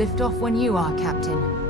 lift off when you are, Captain.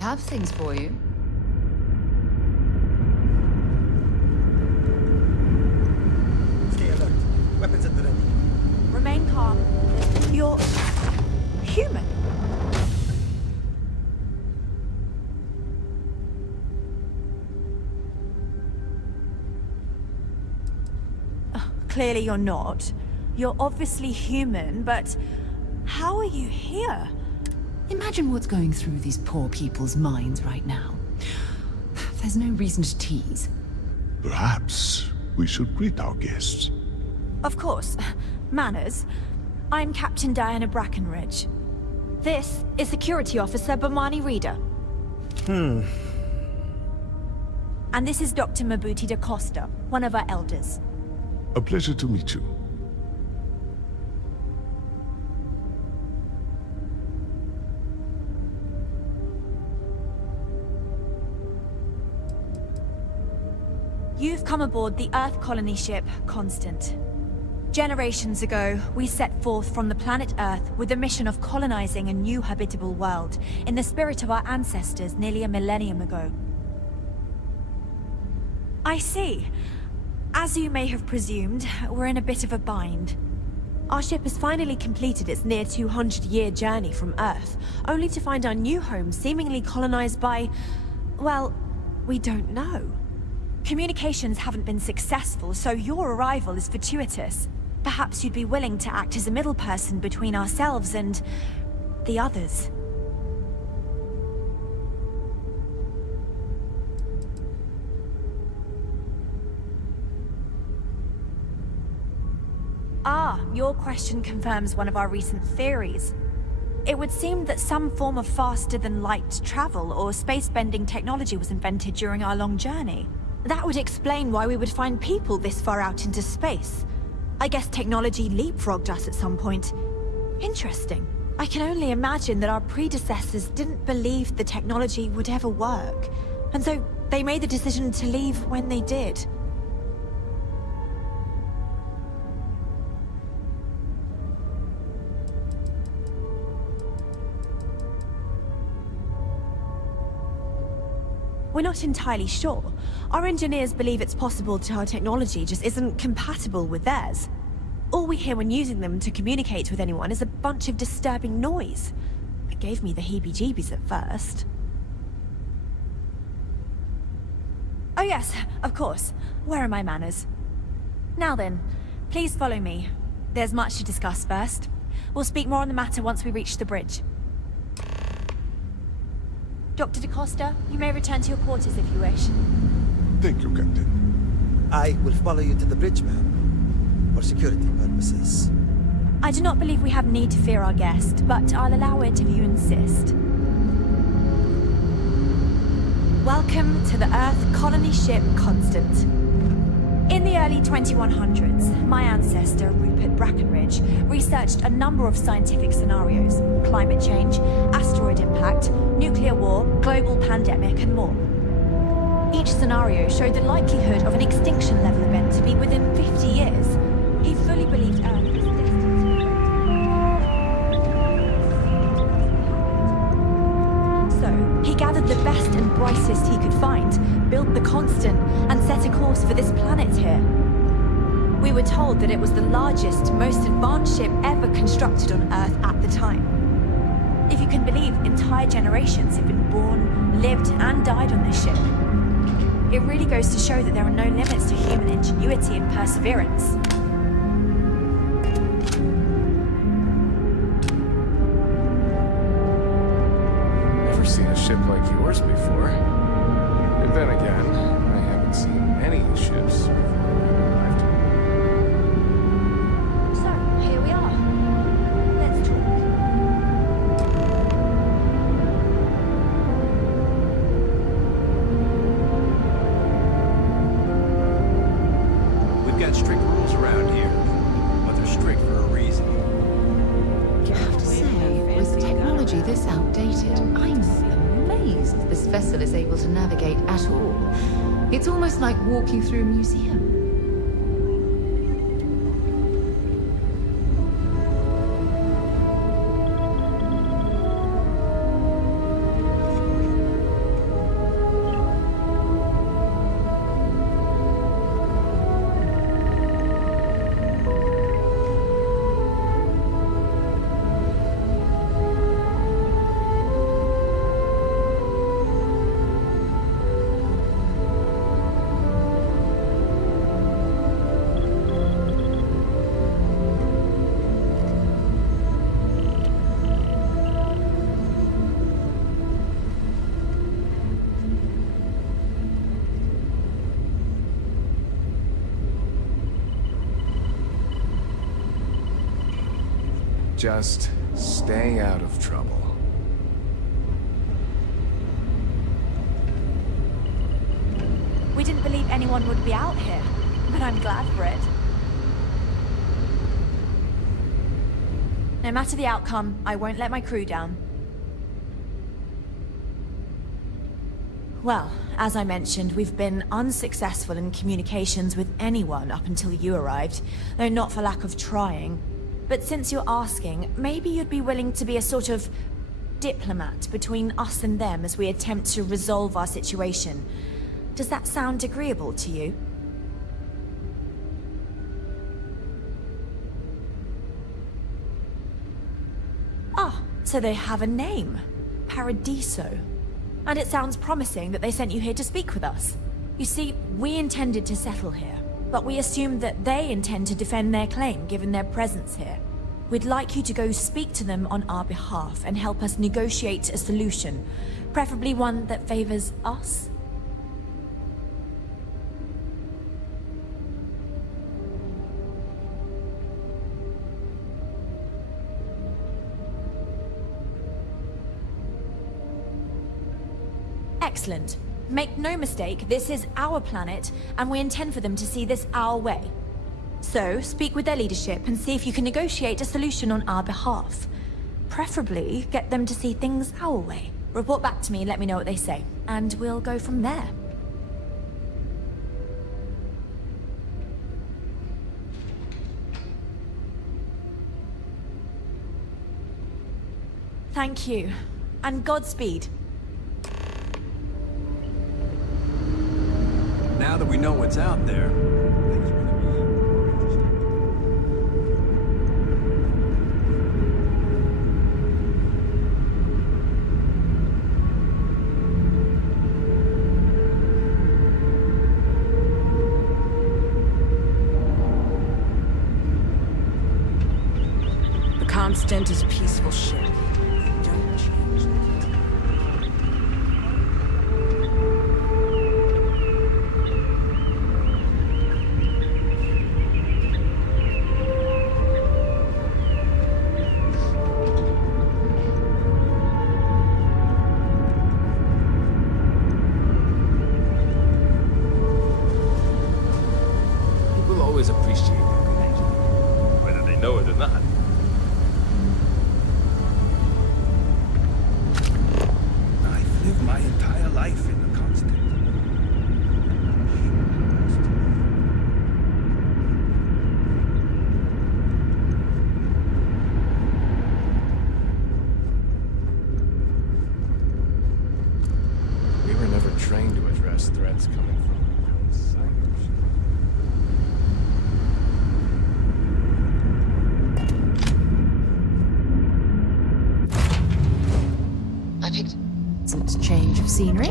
Have things for you. Stay alert. Weapons at the ready. Remain calm. You're... human. Clearly you're not. You're obviously human, but how are you here? Imagine what's going through these poor people's minds right now. There's no reason to tease. Perhaps we should greet our guests. Of course. Manners. I'm Captain Diana Brackenridge. This is Security Officer Bomani Reader. And this is Dr. Mabuti da Costa, one of our elders. A pleasure to meet you. You've come aboard the Earth colony ship, Constant. Generations ago, we set forth from the planet Earth with the mission of colonizing a new habitable world, in the spirit of our ancestors nearly a millennium ago. I see. As you may have presumed, we're in a bit of a bind. Our ship has finally completed its near 200-year journey from Earth, only to find our new home seemingly colonized by... well, we don't know. Communications haven't been successful, so your arrival is fortuitous. Perhaps you'd be willing to act as a middle person between ourselves and... the others. Ah, your question confirms one of our recent theories. It would seem that some form of faster-than-light travel or space-bending technology was invented during our long journey. That would explain why we would find people this far out into space. I guess technology leapfrogged us at some point. Interesting. I can only imagine that our predecessors didn't believe the technology would ever work, and so they made the decision to leave when they did. We're not entirely sure. Our engineers believe it's possible that our technology just isn't compatible with theirs. All we hear when using them to communicate with anyone is a bunch of disturbing noise. It gave me the heebie-jeebies at first. Oh yes, of course. Where are my manners? Now then, please follow me. There's much to discuss first. We'll speak more on the matter once we reach the bridge. Dr. DaCosta, you may return to your quarters if you wish. Thank you, Captain. I will follow you to the bridge, ma'am. For security purposes. I do not believe we have need to fear our guest, but I'll allow it if you insist. Welcome to the Earth colony ship Constant. In the early 2100s, my ancestor, Rupert Brackenridge, researched a number of scientific scenarios: climate change, asteroid impact, nuclear war, global pandemic, and more. Each scenario showed the likelihood of an extinction-level event to be within 50 years. He fully believed Earth was destined to... So, he gathered the best and brightest he could find, built the Constant, and set a course for this planet here. We were told that it was the largest, most advanced ship ever constructed on Earth at the time. If you can believe, entire generations have been born, lived, and died on this ship. It really goes to show that there are no limits to human ingenuity and perseverance. Never seen a ship like yours before. And then again, I haven't seen any ships before we arrived. So, here we are. Let's talk. We've got strict rules around here, but they're strict for a reason. I have to say, with technology this outdated, I'm amazed this vessel is able to navigate at all. It's almost like walking through a museum. Just stay out of trouble. We didn't believe anyone would be out here, but I'm glad for it. No matter the outcome, I won't let my crew down. Well, as I mentioned, we've been unsuccessful in communications with anyone up until you arrived, though not for lack of trying. But since you're asking, maybe you'd be willing to be a sort of diplomat between us and them as we attempt to resolve our situation. Does that sound agreeable to you? Ah, so they have a name. Paradiso. And it sounds promising that they sent you here to speak with us. You see, we intended to settle here, but we assumed that they intend to defend their claim given their presence here. We'd like you to go speak to them on our behalf and help us negotiate a solution, preferably one that favors us. Excellent. Make no mistake, this is our planet, and we intend for them to see this our way. So, speak with their leadership and see if you can negotiate a solution on our behalf. Preferably, get them to see things our way. Report back to me and let me know what they say, and we'll go from there. Thank you, and Godspeed. Now that we know what's out there, things are gonna be more interesting. constant is peaceful shit. Don't change that. People always appreciate that connection, whether they know it or not. I've lived my entire life in the constant. We were never trained to address threats coming from outside. I picked some change of scenery.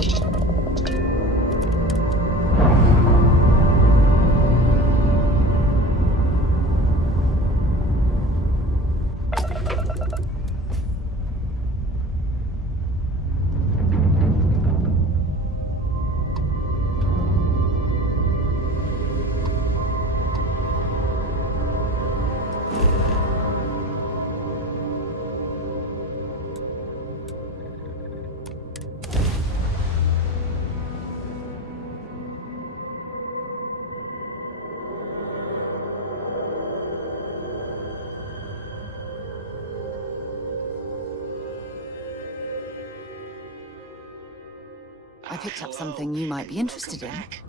I picked up something you might be interested in. Back.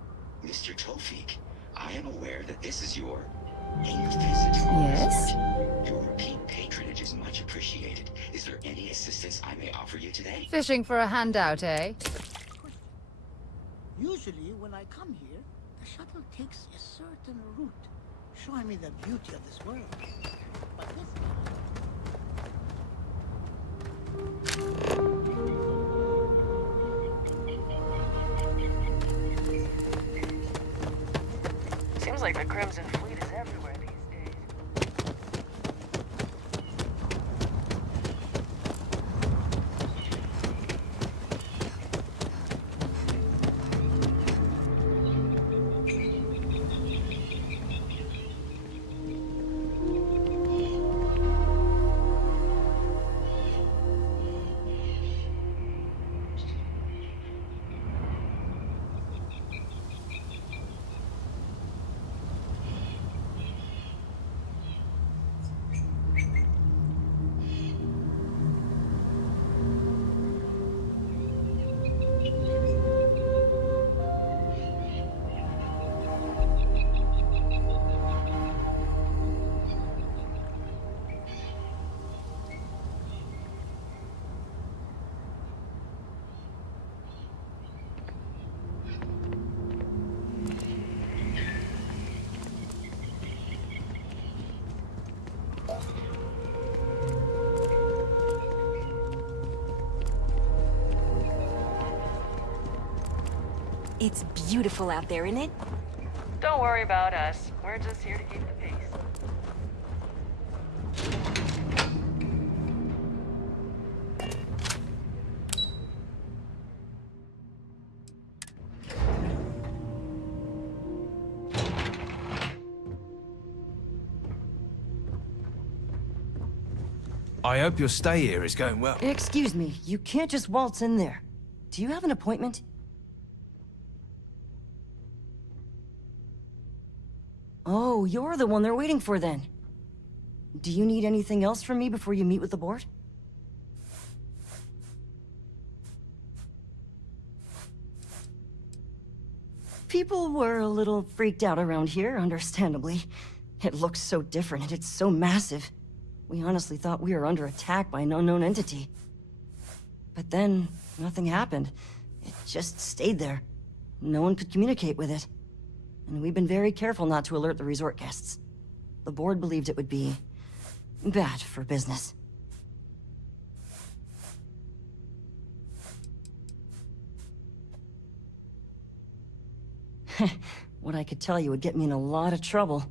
Mr. Tofik, I am aware that this is your 8th visit to our Yes? resort. Your repeat patronage is much appreciated. Is there any assistance I may offer you today? Fishing for a handout, eh? Usually, when I come here, the shuttle takes a certain route, showing me the beauty of this world. But this time... Seems like the Crimson Fleet is everywhere these days. It's beautiful out there, isn't it? Don't worry about us. We're just here to keep the peace. I hope your stay here is going well. Excuse me, you can't just waltz in there. Do you have an appointment? Oh, you're the one they're waiting for then. Do you need anything else from me before you meet with the board? People were a little freaked out around here, understandably. It looks so different and it's so massive. We honestly thought we were under attack by an unknown entity. But then, nothing happened. It just stayed there. No one could communicate with it. And we've been very careful not to alert the resort guests. The board believed it would be bad for business. What I could tell you would get me in a lot of trouble.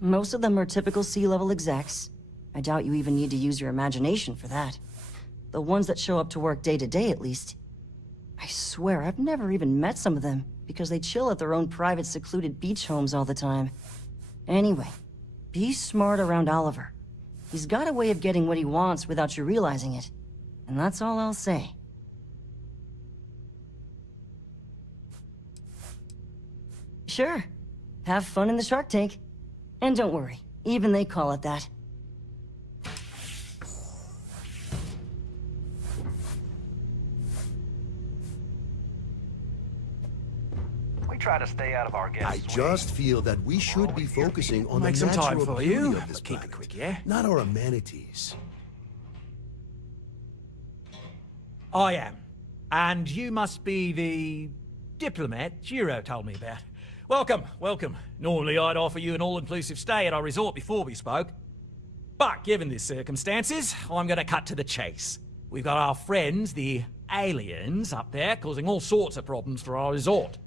Most of them are typical sea-level execs, I doubt you even need to use your imagination for that. The ones that show up to work day to day, at least. I swear, I've never even met some of them, because they chill at their own private, secluded beach homes all the time. Anyway, be smart around Oliver. He's got a way of getting what he wants without you realizing it. And that's all I'll say. Sure. Have fun in the shark tank. And don't worry, even they call it that. We try to stay out of our guests' I just feel that we should be focusing on the Make some time natural for beauty you. of this Keep it planet, quick, yeah? not our amenities. I am. And you must be the diplomat Jiro told me about. Welcome, welcome. Normally I'd offer you an all-inclusive stay at our resort before we spoke. But given the circumstances, I'm gonna cut to the chase. We've got our friends, the aliens, up there causing all sorts of problems for our resort.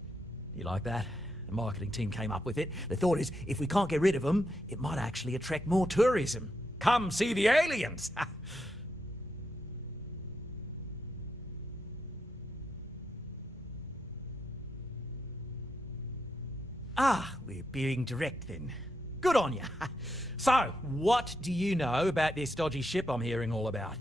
You like that? The marketing team came up with it. The thought is, if we can't get rid of them, it might actually attract more tourism. Come see the aliens! Ah, we're being direct then. Good on you. So, what do you know about this dodgy ship I'm hearing all about?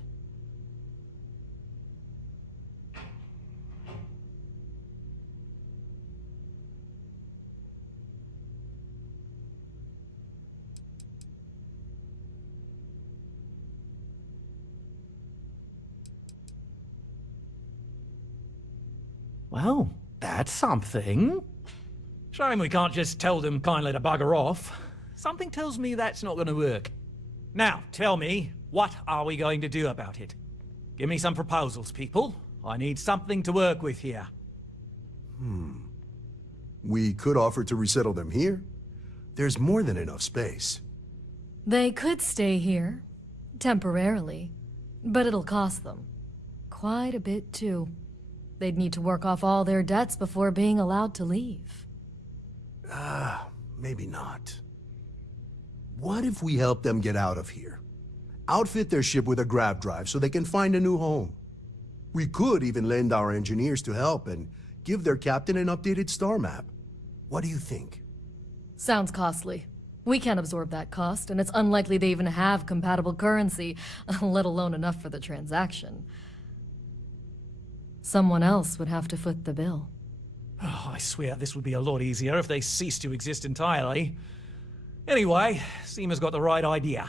Well, that's something. Shame we can't just tell them kindly to bugger off. Something tells me that's not going to work. Now, tell me, what are we going to do about it? Give me some proposals, people. I need something to work with here. We could offer to resettle them here. There's more than enough space. They could stay here, temporarily, but it'll cost them. Quite a bit, too. They'd need to work off all their debts before being allowed to leave. Maybe not. What if we help them get out of here? Outfit their ship with a grav drive so they can find a new home. We could even lend our engineers to help and give their captain an updated star map. What do you think? Sounds costly. We can't absorb that cost, and it's unlikely they even have compatible currency, let alone enough for the transaction. Someone else would have to foot the bill. Oh, I swear this would be a lot easier if they ceased to exist entirely. Anyway, Seema's got the right idea.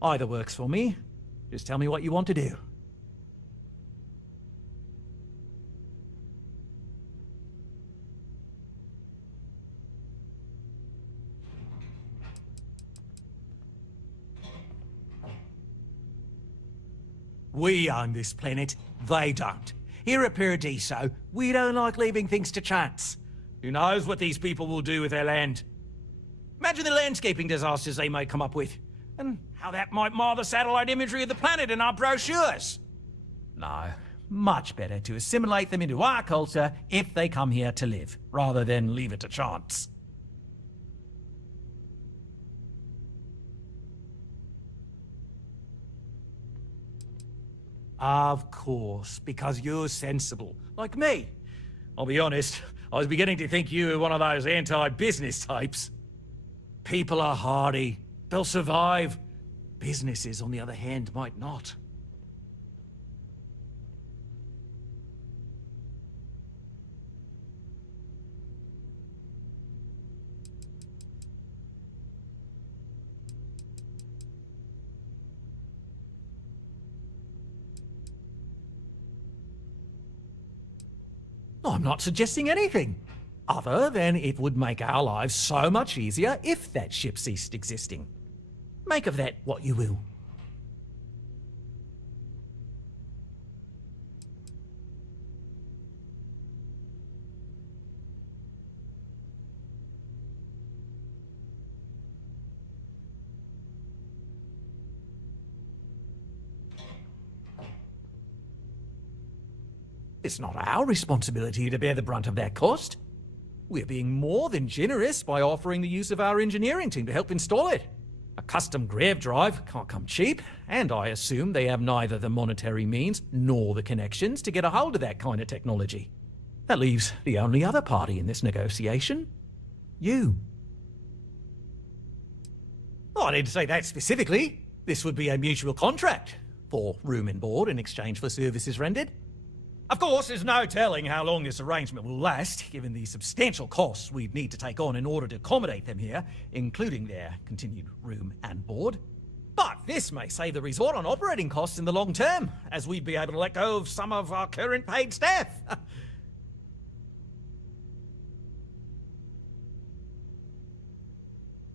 Either works for me. Just tell me what you want to do. We own this planet, they don't. Here at Paradiso, we don't like leaving things to chance. Who knows what these people will do with their land? Imagine the landscaping disasters they may come up with, and how that might mar the satellite imagery of the planet in our brochures. No, much better to assimilate them into our culture if they come here to live, rather than leave it to chance. Of course, because you're sensible, like me. I'll be honest, I was beginning to think you were one of those anti-business types. People are hardy, they'll survive. Businesses, on the other hand, might not. I'm not suggesting anything, other than it would make our lives so much easier if that ship ceased existing. Make of that what you will. It's not our responsibility to bear the brunt of that cost. We're being more than generous by offering the use of our engineering team to help install it. A custom grav drive can't come cheap, and I assume they have neither the monetary means nor the connections to get a hold of that kind of technology. That leaves the only other party in this negotiation. You. Oh, I didn't say that specifically. This would be a mutual contract for room and board in exchange for services rendered. Of course, there's no telling how long this arrangement will last, given the substantial costs we'd need to take on in order to accommodate them here, including their continued room and board. But this may save the resort on operating costs in the long term, as we'd be able to let go of some of our current paid staff.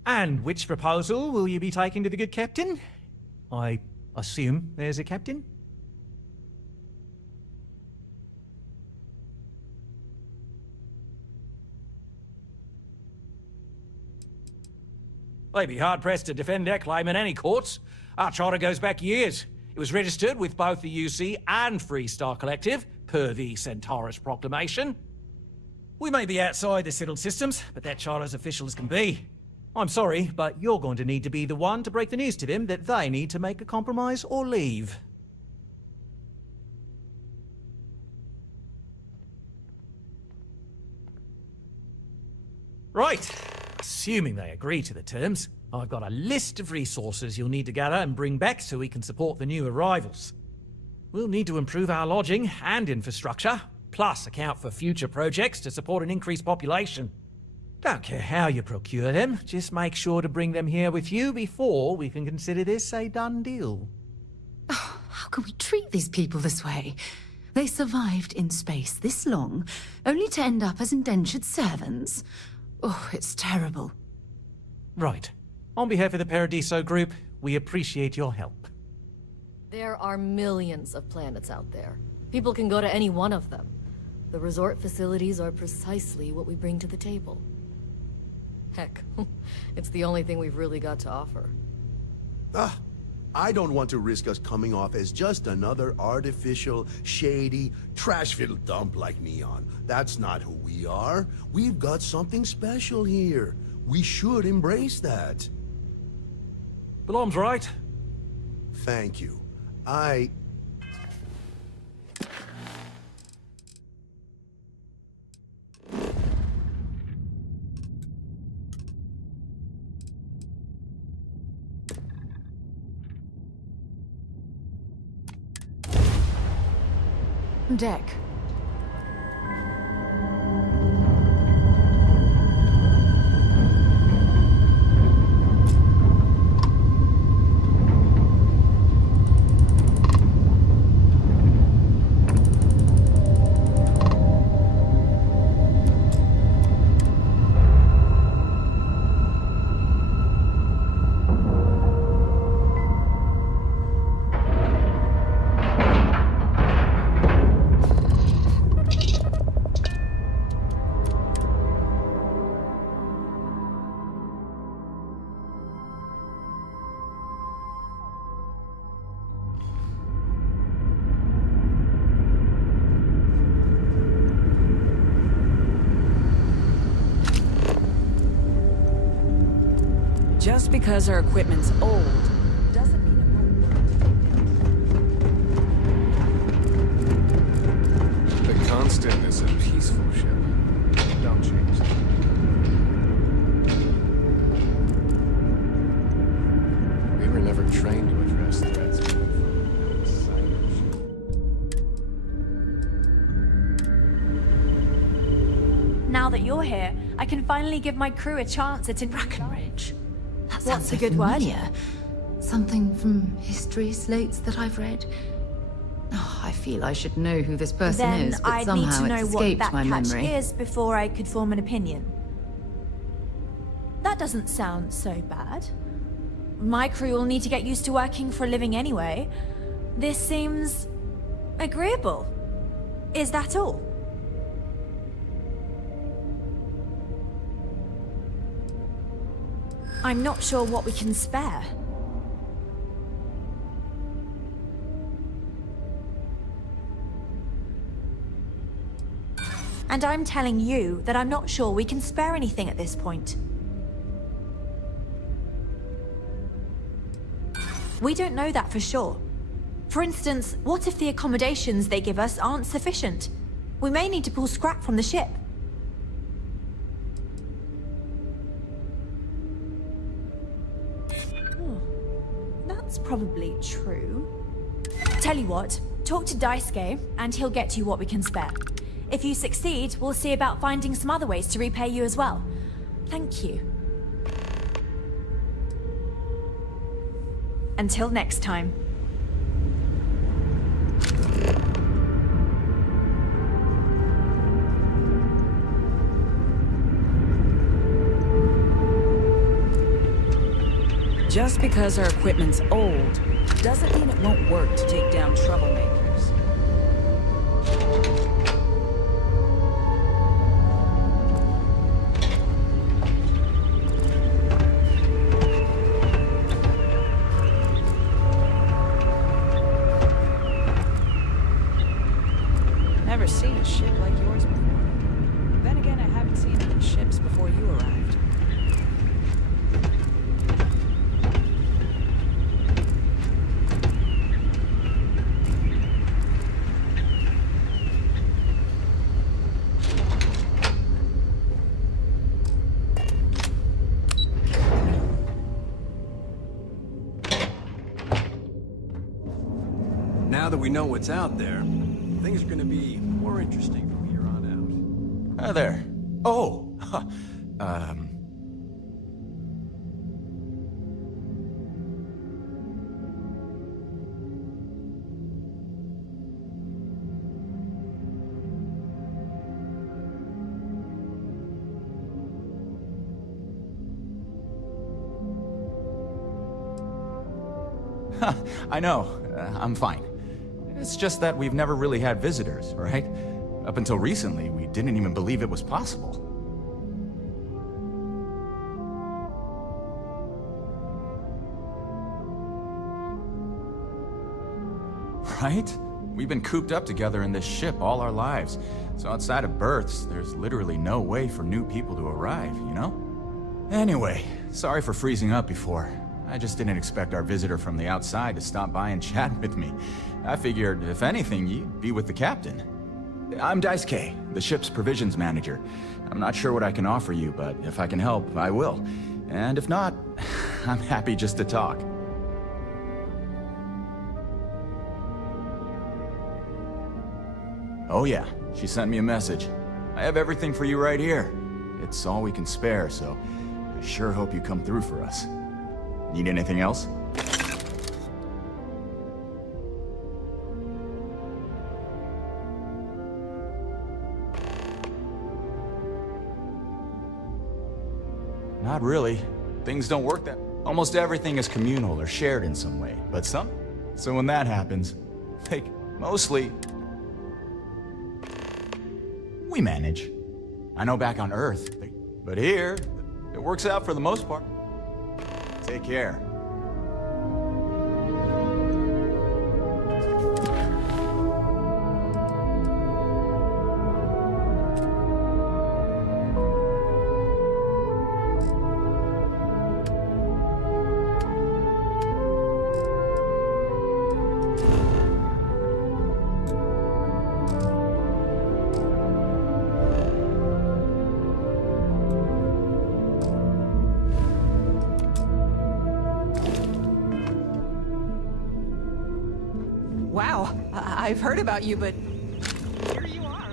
And which proposal will you be taking to the good captain? I assume there's a captain? They'd be hard-pressed to defend their claim in any courts. Our charter goes back years. It was registered with both the UC and Freestar Collective, per the Centaurus Proclamation. We may be outside the settled systems, but that charter's official as can be. I'm sorry, but you're going to need to be the one to break the news to them that they need to make a compromise or leave. Right. Assuming they agree to the terms, I've got a list of resources you'll need to gather and bring back so we can support the new arrivals. We'll need to improve our lodging and infrastructure, plus account for future projects to support an increased population. Don't care how you procure them, just make sure to bring them here with you before we can consider this a done deal. Oh, how can we treat these people this way? They survived in space this long, only to end up as indentured servants. Oh, it's terrible. Right. On behalf of the Paradiso Group, we appreciate your help. There are millions of planets out there. People can go to any one of them. The resort facilities are precisely what we bring to the table. Heck, it's the only thing we've really got to offer. I don't want to risk us coming off as just another artificial, shady, trash-filled dump like Neon. That's not who we are. We've got something special here. We should embrace that. Balom's right. Thank you. Deck. Just because our equipment's old doesn't mean it won't. The Constant is a peaceful ship. Don't change that. We were never trained to address threats coming from outside our ship. Now that you're here, I can finally give my crew a chance at Brackenridge. That What's sounds a good word? familiar. Something from history slates that I've read. Oh, I feel I should know who this person Then is, but I'd need somehow to know it's what escaped that my catch memory. is before I could form an opinion. That doesn't sound so bad. My crew will need to get used to working for a living anyway. This seems agreeable. Is that all? I'm not sure what we can spare. And I'm telling you that I'm not sure we can spare anything at this point. We don't know that for sure. For instance, what if the accommodations they give us aren't sufficient? We may need to pull scrap from the ship. That's probably true. Tell you what, talk to Daisuke, and he'll get you what we can spare. If you succeed, we'll see about finding some other ways to repay you as well. Thank you. Until next time. Just because our equipment's old doesn't mean it won't work to take down troublemakers. Never seen a ship like yours before. Then again, I haven't seen any ships before you arrived. Now that we know what's out there, things are gonna be more interesting from here on out. Hi there. Oh, I know. I'm fine. It's just that we've never really had visitors, right? Up until recently, we didn't even believe it was possible. Right? We've been cooped up together in this ship all our lives. So outside of births, there's literally no way for new people to arrive, you know? Anyway, sorry for freezing up before. I just didn't expect our visitor from the outside to stop by and chat with me. I figured, if anything, you'd be with the captain. I'm Daisuke, the ship's provisions manager. I'm not sure what I can offer you, but if I can help, I will. And if not, I'm happy just to talk. Oh yeah, she sent me a message. I have everything for you right here. It's all we can spare, so I sure hope you come through for us. Need anything else? Not really. Things don't work that... Almost everything is communal or shared in some way, but some... So when that happens, like, mostly... we manage. I know back on Earth, but here, it works out for the most part. Take care. Wow, I've heard about you, but... Here you are.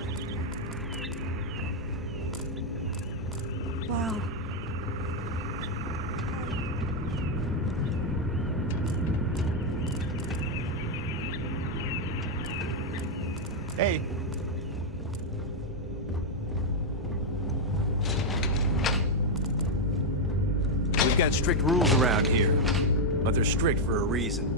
Wow. Hey. We've got strict rules around here, but they're strict for a reason.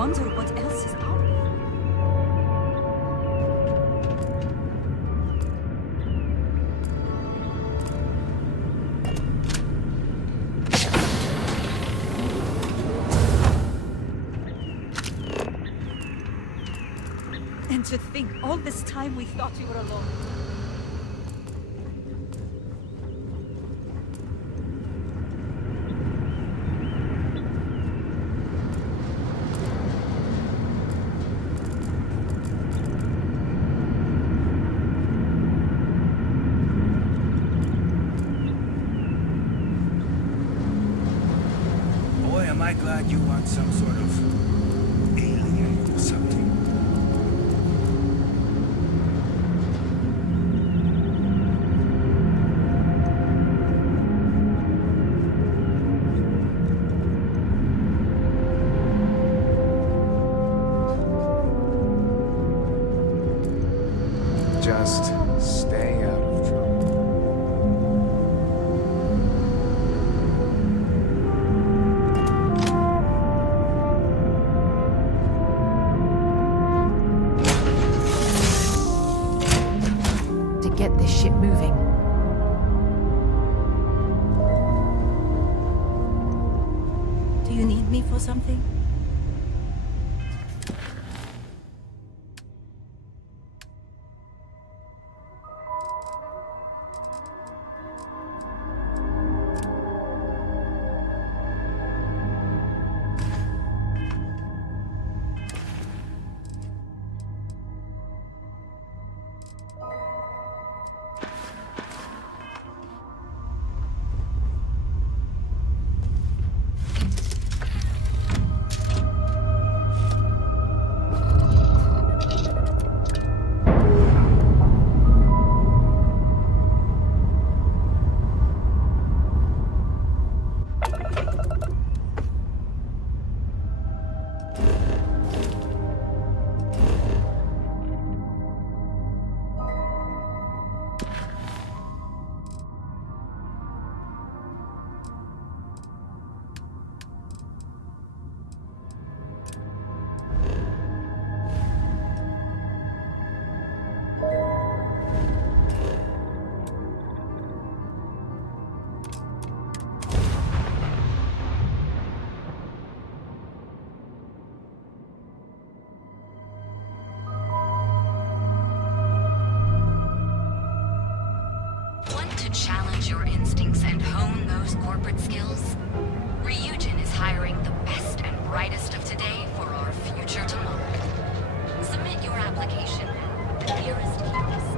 wonder what else is out there. And to think, all this time we thought we were alone. Boy, am I glad you want some sort of alien or something. Just stay out of trouble. To get this ship moving. Do you need me for something? Want to challenge your instincts and hone those corporate skills? Ryujin is hiring the best and brightest of today for our future tomorrow. Submit your application at the nearest kiosk.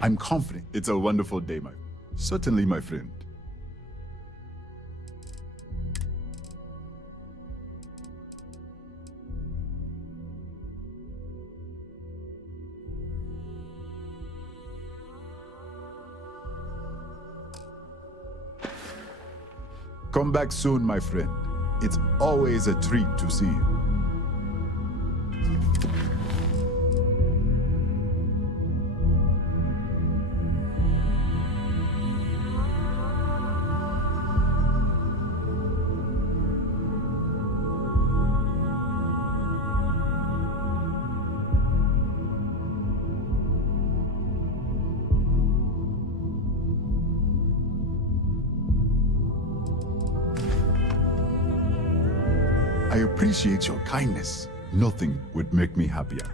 I'm confident it's a wonderful day, certainly, my friend. Come back soon, my friend. It's always a treat to see you. I appreciate your kindness. Nothing would make me happier.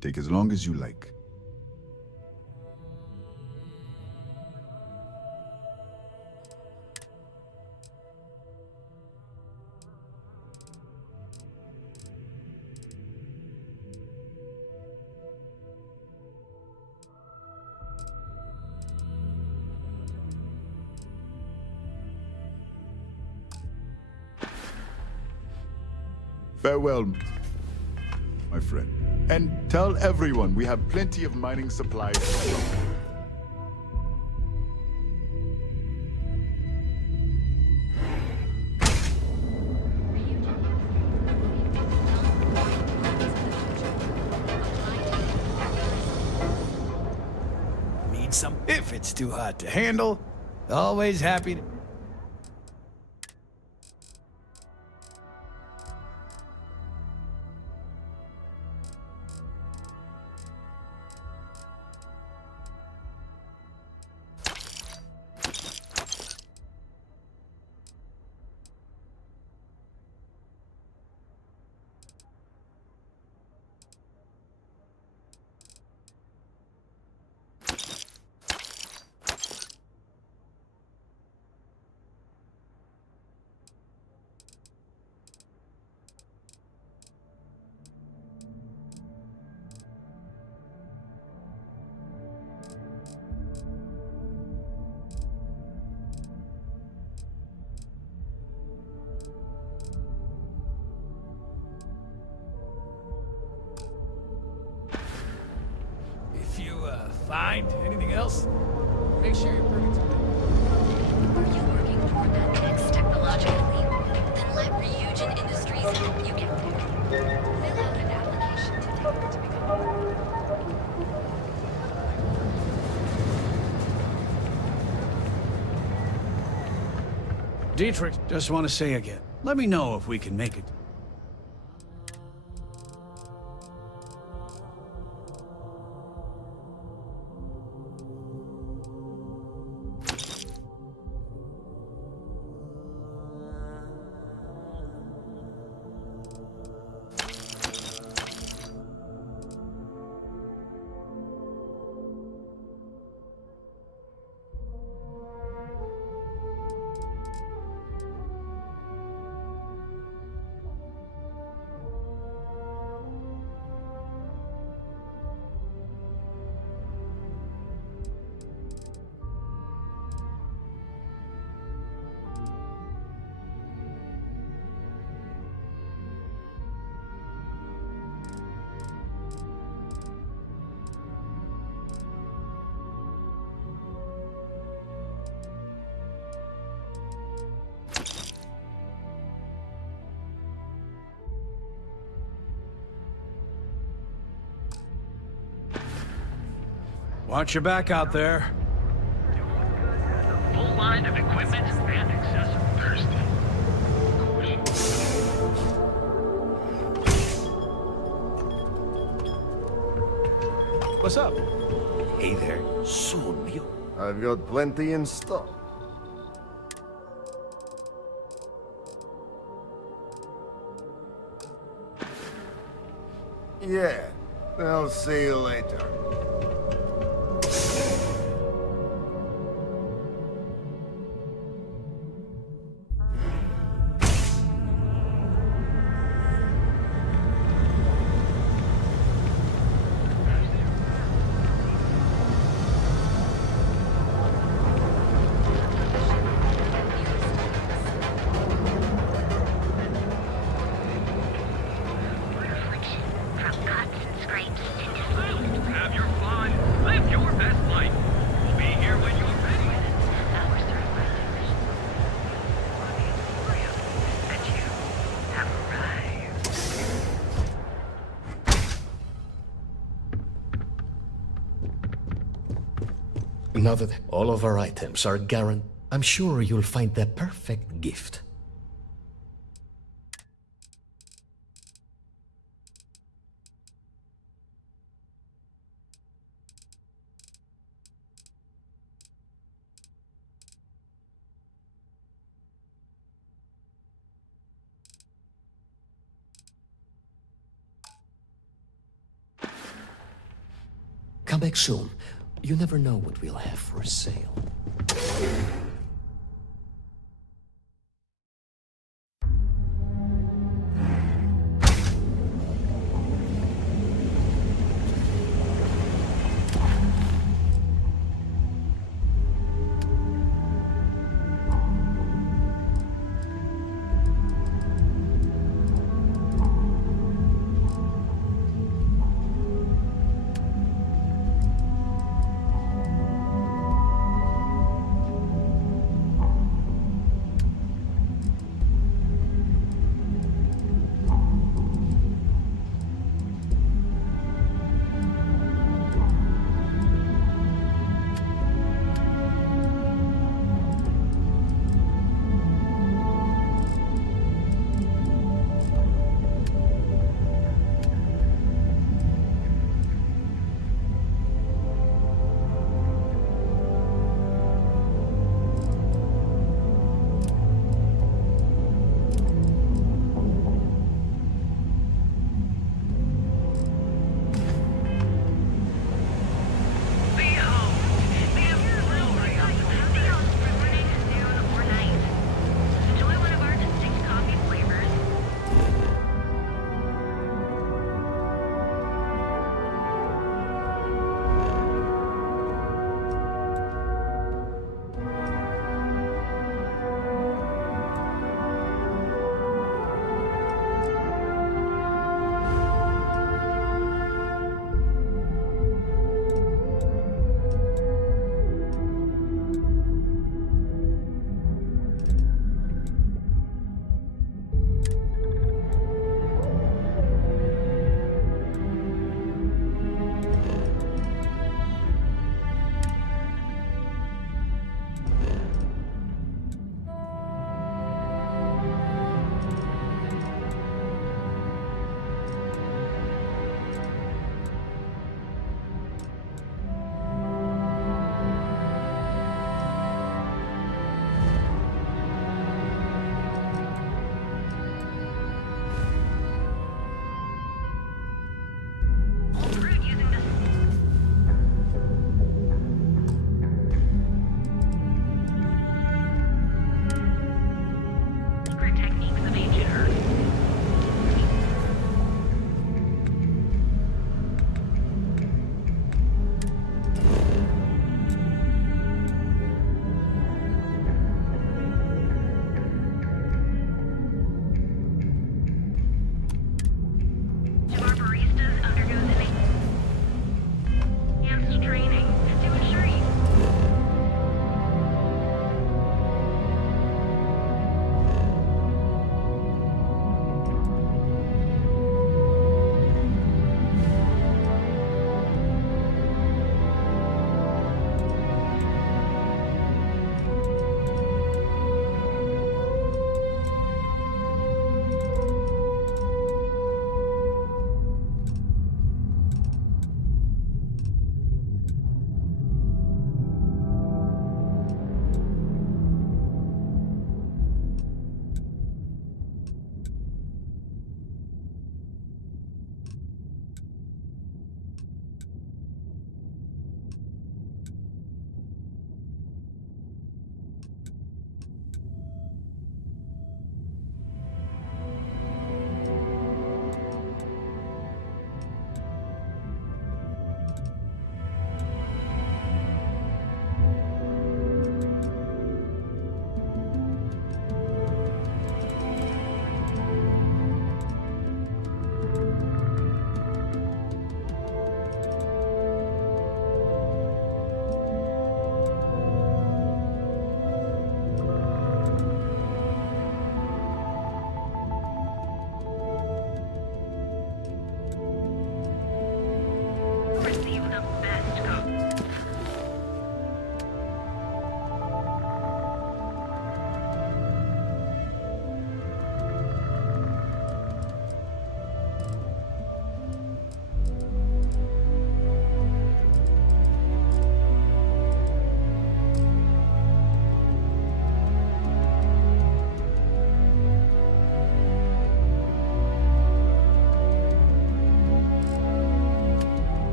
Take as long as you like. Farewell, my friend. And tell everyone we have plenty of mining supplies. Need some? If it's too hot to handle, always happy to... Find anything else? Make sure you're bringing something. Are you working toward that next technological leap? Then let Ryujin Industries help you get there. Fill out an application today to become Dietrich, just want to say again, let me know if we can make it. Watch your back out there. Full line of equipment and accessories. What's up? Hey there, soon you. I've got plenty in stock. Yeah, I'll see you later. Have your fun. Live your best life. We'll be here when you're ready. Our surprising mission that you have arrived. Now that all of our items are guaranteed, I'm sure you'll find the perfect gift. Come back soon. You never know what we'll have for sale.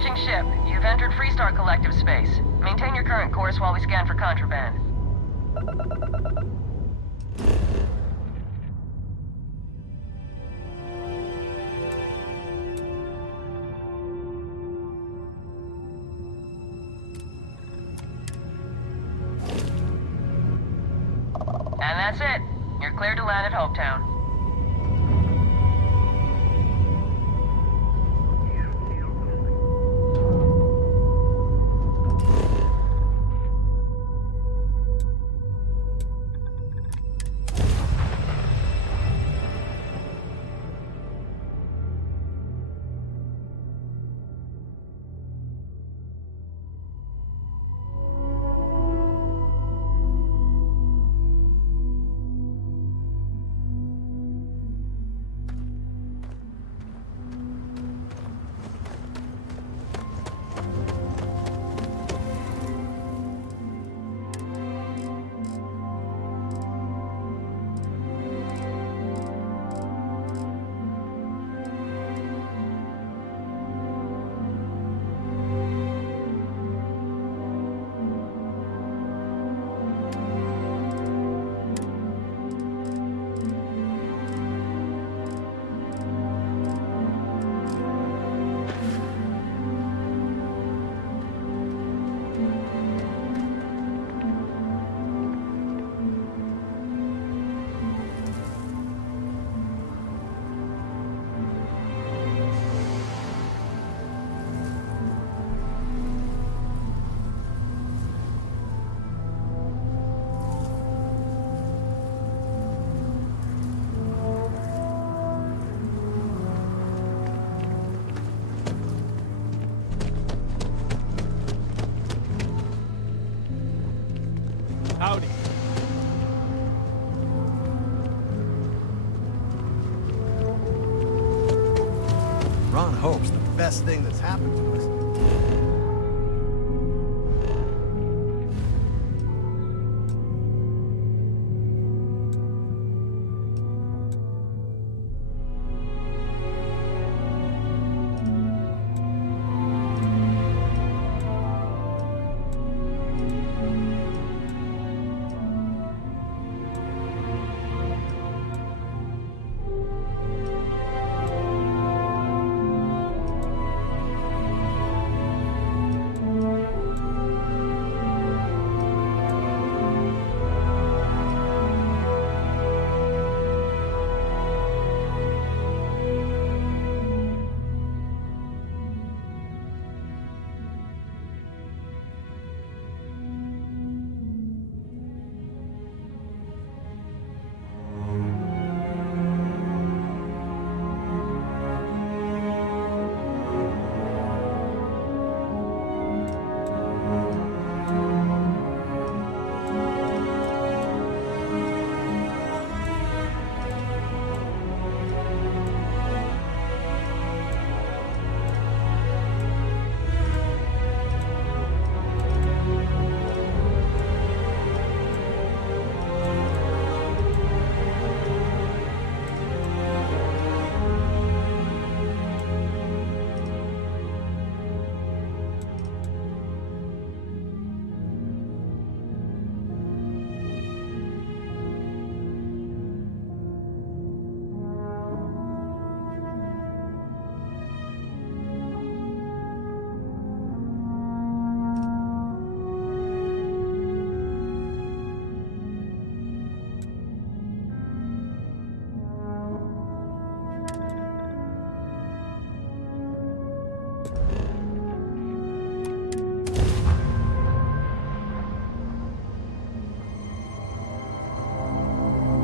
Approaching ship. You've entered Freestar Collective space. Maintain your current course while we scan for contraband. And that's it. You're cleared to land at Hopetown. Howdy. Ron hopes the best thing that's happened to us.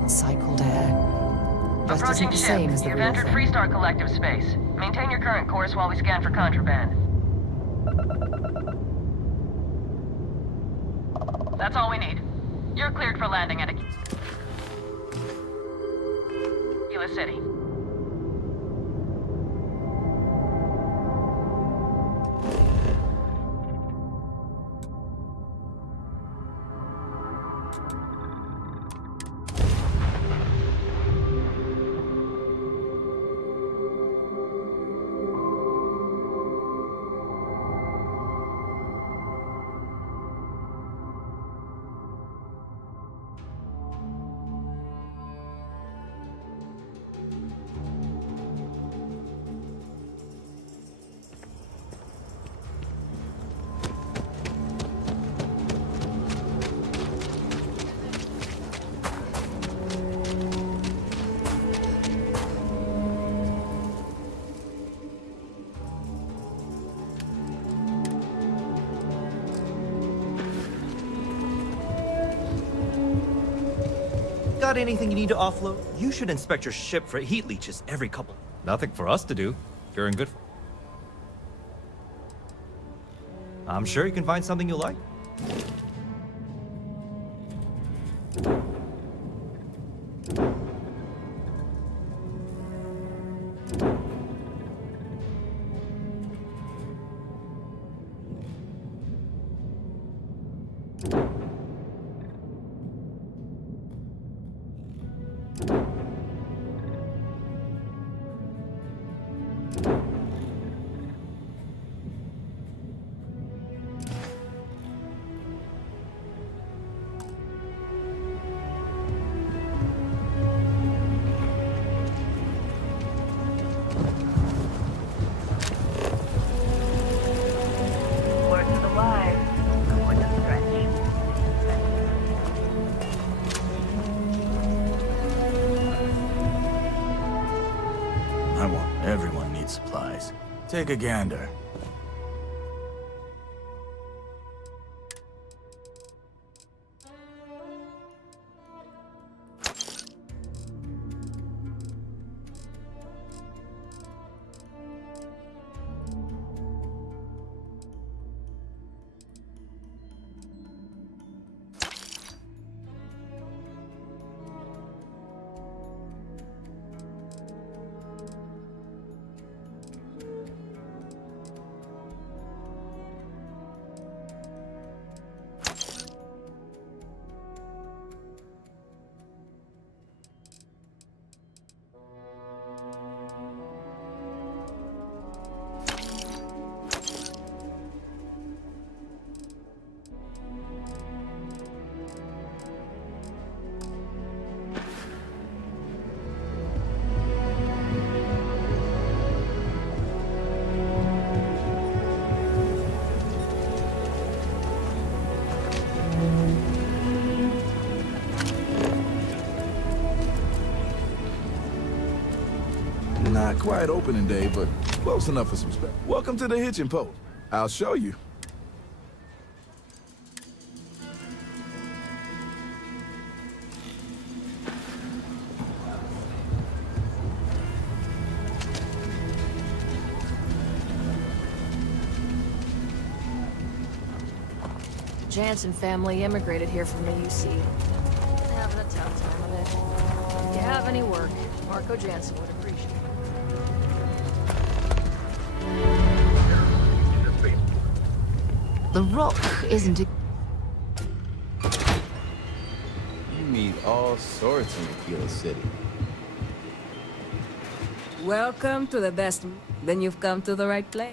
Cycled air. Just Approaching isn't the ship. same as the You've real entered thing. Freestar Collective space. Maintain your current course while we scan for contraband. That's all we need. You're cleared for landing at Aquila City. got anything you need to offload? You should inspect your ship for heat leeches every couple. Nothing for us to do. You're in good. I'm sure you can find something you like. Word to the wise. Going to stretch. I want everyone needs supplies. Take a gander. Not quite opening day, but close enough for some spec. Welcome to the hitching post. I'll show you. The Jansen family immigrated here from the UC. Been having a tough time of it. If you have any work, Marco Jansen would appreciate it. The rock isn't a... You meet all sorts in Aquila City. Welcome to the best. Then you've come to the right place.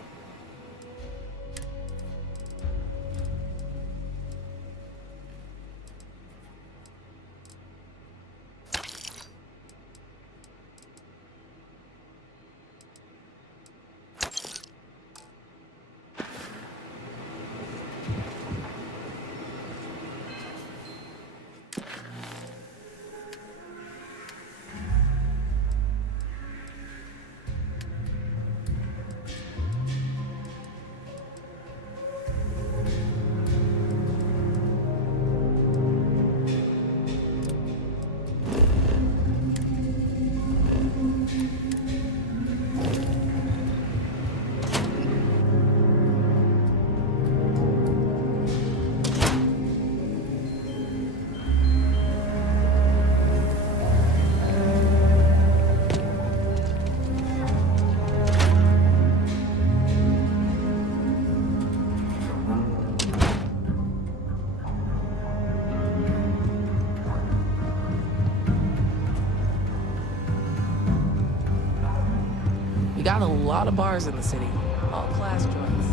We got a lot of bars in the city, all class joints.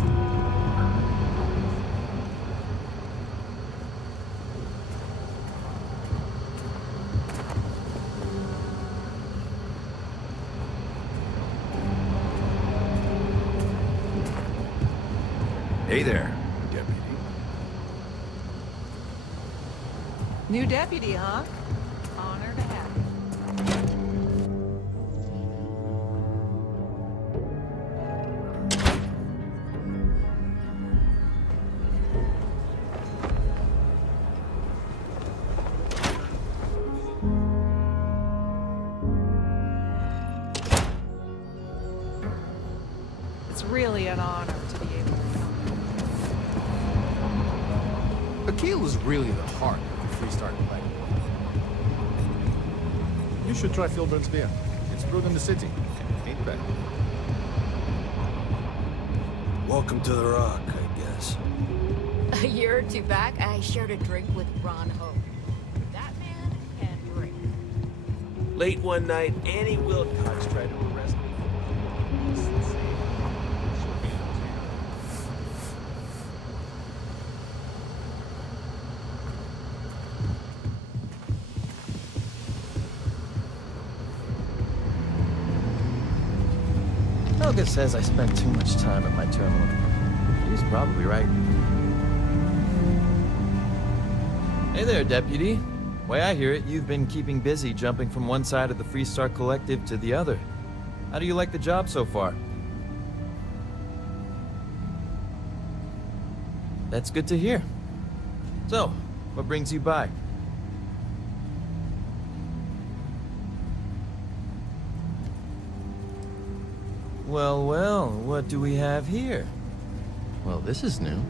Hey there, deputy. New deputy, huh? Honor to have you. really an honor to be able to come. Akil is really the heart of the Freestar Collective. You should try Filburn's beer. It's brewed in the city. Ain't bad. Welcome to the Rock, I guess. A year or two back, I shared a drink with Ron Ho. That man can drink. Late one night, Annie Wilcox tried to arrest me. Helga says I spend too much time at my terminal. She's probably right. Hey there, Deputy. Way I hear it, you've been keeping busy jumping from one side of the Freestar Collective to the other. How do you like the job so far? That's good to hear. So, what brings you by? Well, well, what do we have here? Well, this is new.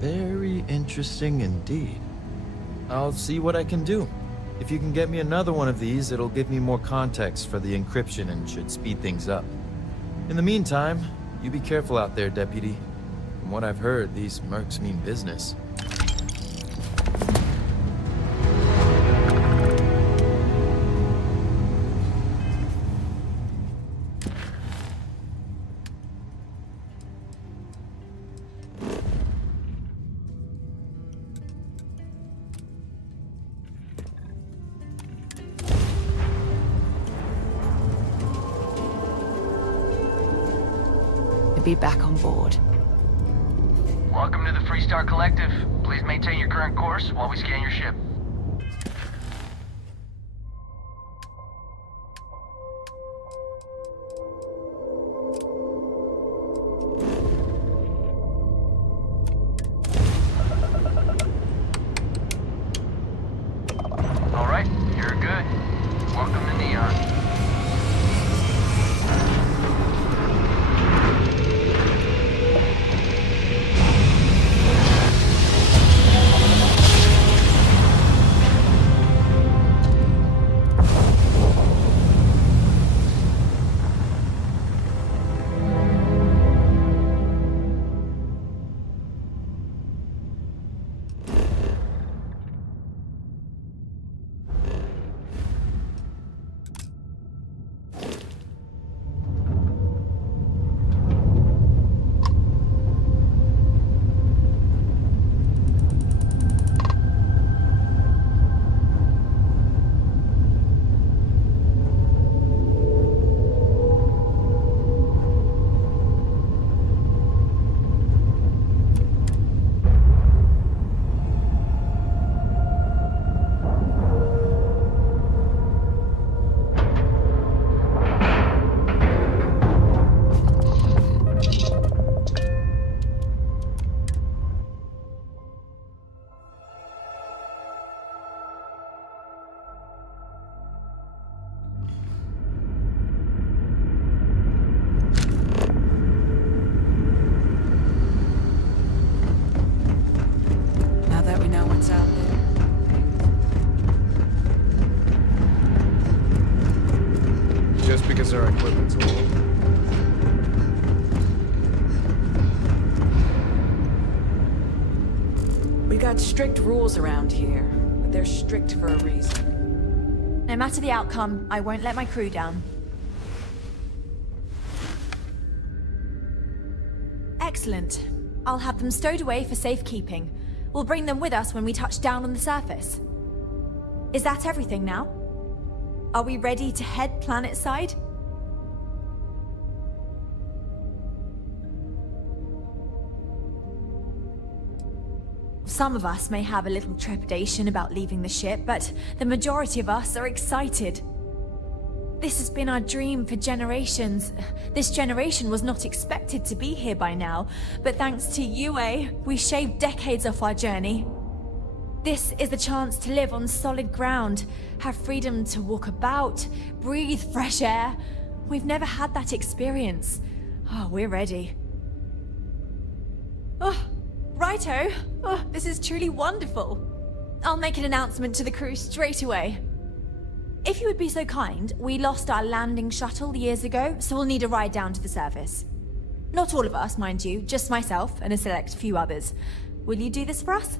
Very interesting indeed. I'll see what I can do. If you can get me another one of these, it'll give me more context for the encryption and should speed things up. In the meantime, you be careful out there, Deputy. From what I've heard, these mercs mean business. Be back on board. Welcome to the Freestar Collective. Please maintain your current course while we scan your ship. All right, you're good. Welcome to Neon. Because our equipment's old. We got strict rules around here, but they're strict for a reason. No matter the outcome, I won't let my crew down. Excellent. I'll have them stowed away for safekeeping. We'll bring them with us when we touch down on the surface. Is that everything now? Are we ready to head planetside? Some of us may have a little trepidation about leaving the ship, but the majority of us are excited. This has been our dream for generations. This generation was not expected to be here by now, but thanks to UA, we shaved decades off our journey. This is the chance to live on solid ground, have freedom to walk about, breathe fresh air. We've never had that experience. Oh, we're ready. Oh, righto. Oh, this is truly wonderful. I'll make an announcement to the crew straight away. If you would be so kind, we lost our landing shuttle years ago, so we'll need a ride down to the surface. Not all of us, mind you, just myself and a select few others. Will you do this for us?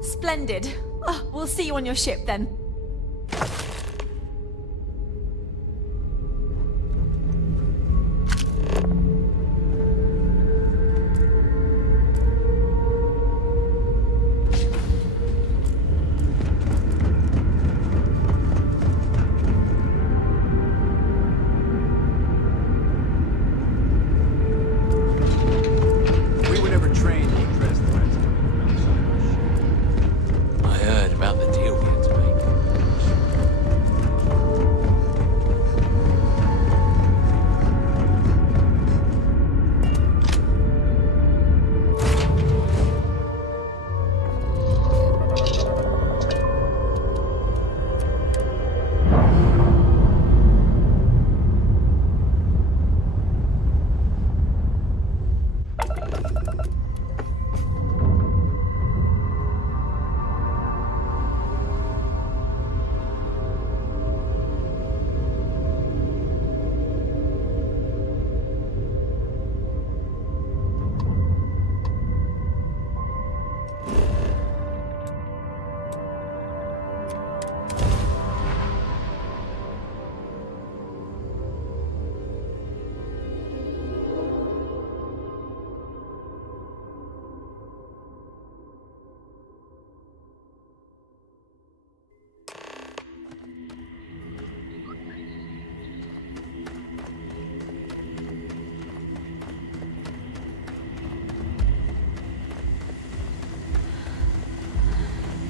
Splendid. Oh, we'll see you on your ship then. We were never trained to address threats coming from outside our ship. I heard about the deal we had to make.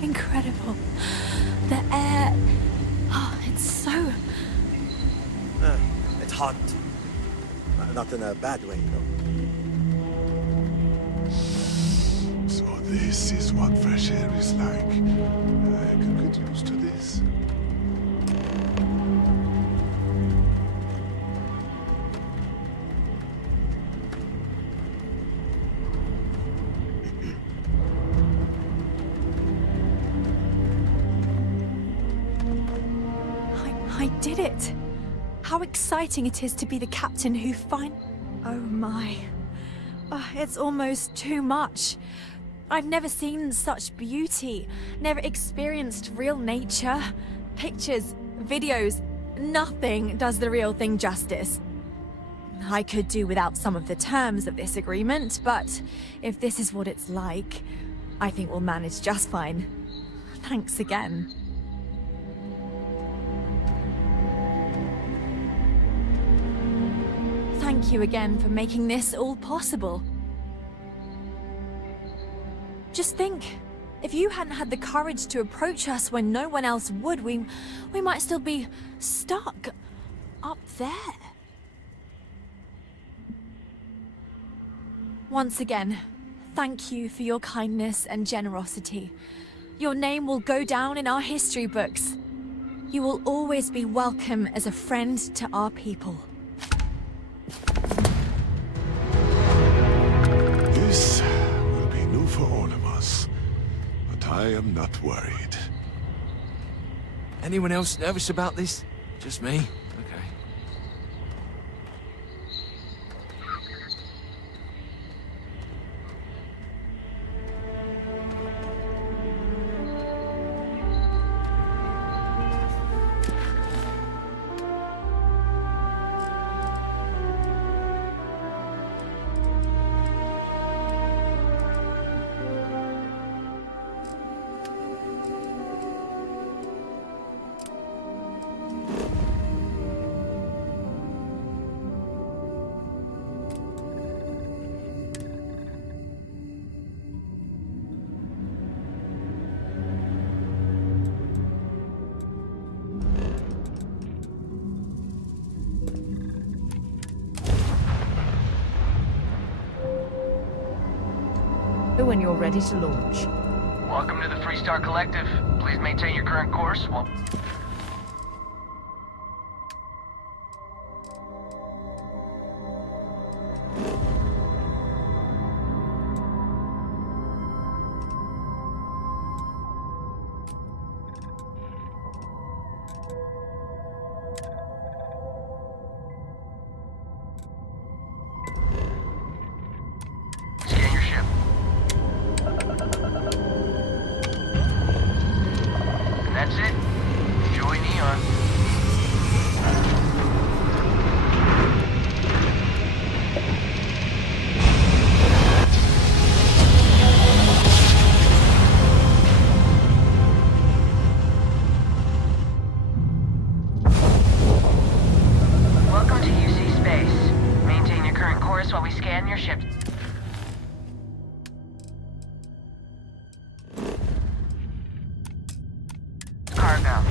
Incredible. The air... Oh, it's so... It's hot. Not in a bad way, though. So this is what fresh air is like. I can get used to this. I did it. How exciting it is to be the captain who Oh my. Oh, it's almost too much. I've never seen such beauty, never experienced real nature. Pictures, videos, nothing does the real thing justice. I could do without some of the terms of this agreement, but if this is what it's like, I think we'll manage just fine. Thanks again. Thank you again for making this all possible. Just think, if you hadn't had the courage to approach us when no one else would, we might still be stuck up there. Once again, thank you for your kindness and generosity. Your name will go down in our history books. You will always be welcome as a friend to our people. This will be new for all of us, but I am not worried. Anyone else nervous about this? Just me? Okay. when you're ready to launch. Welcome to the Freestar Collective. Please maintain your current course while... Scan your ship. That's it. Enjoy Neon. Welcome to UC Space. Maintain your current course while we scan your ship. Cargo.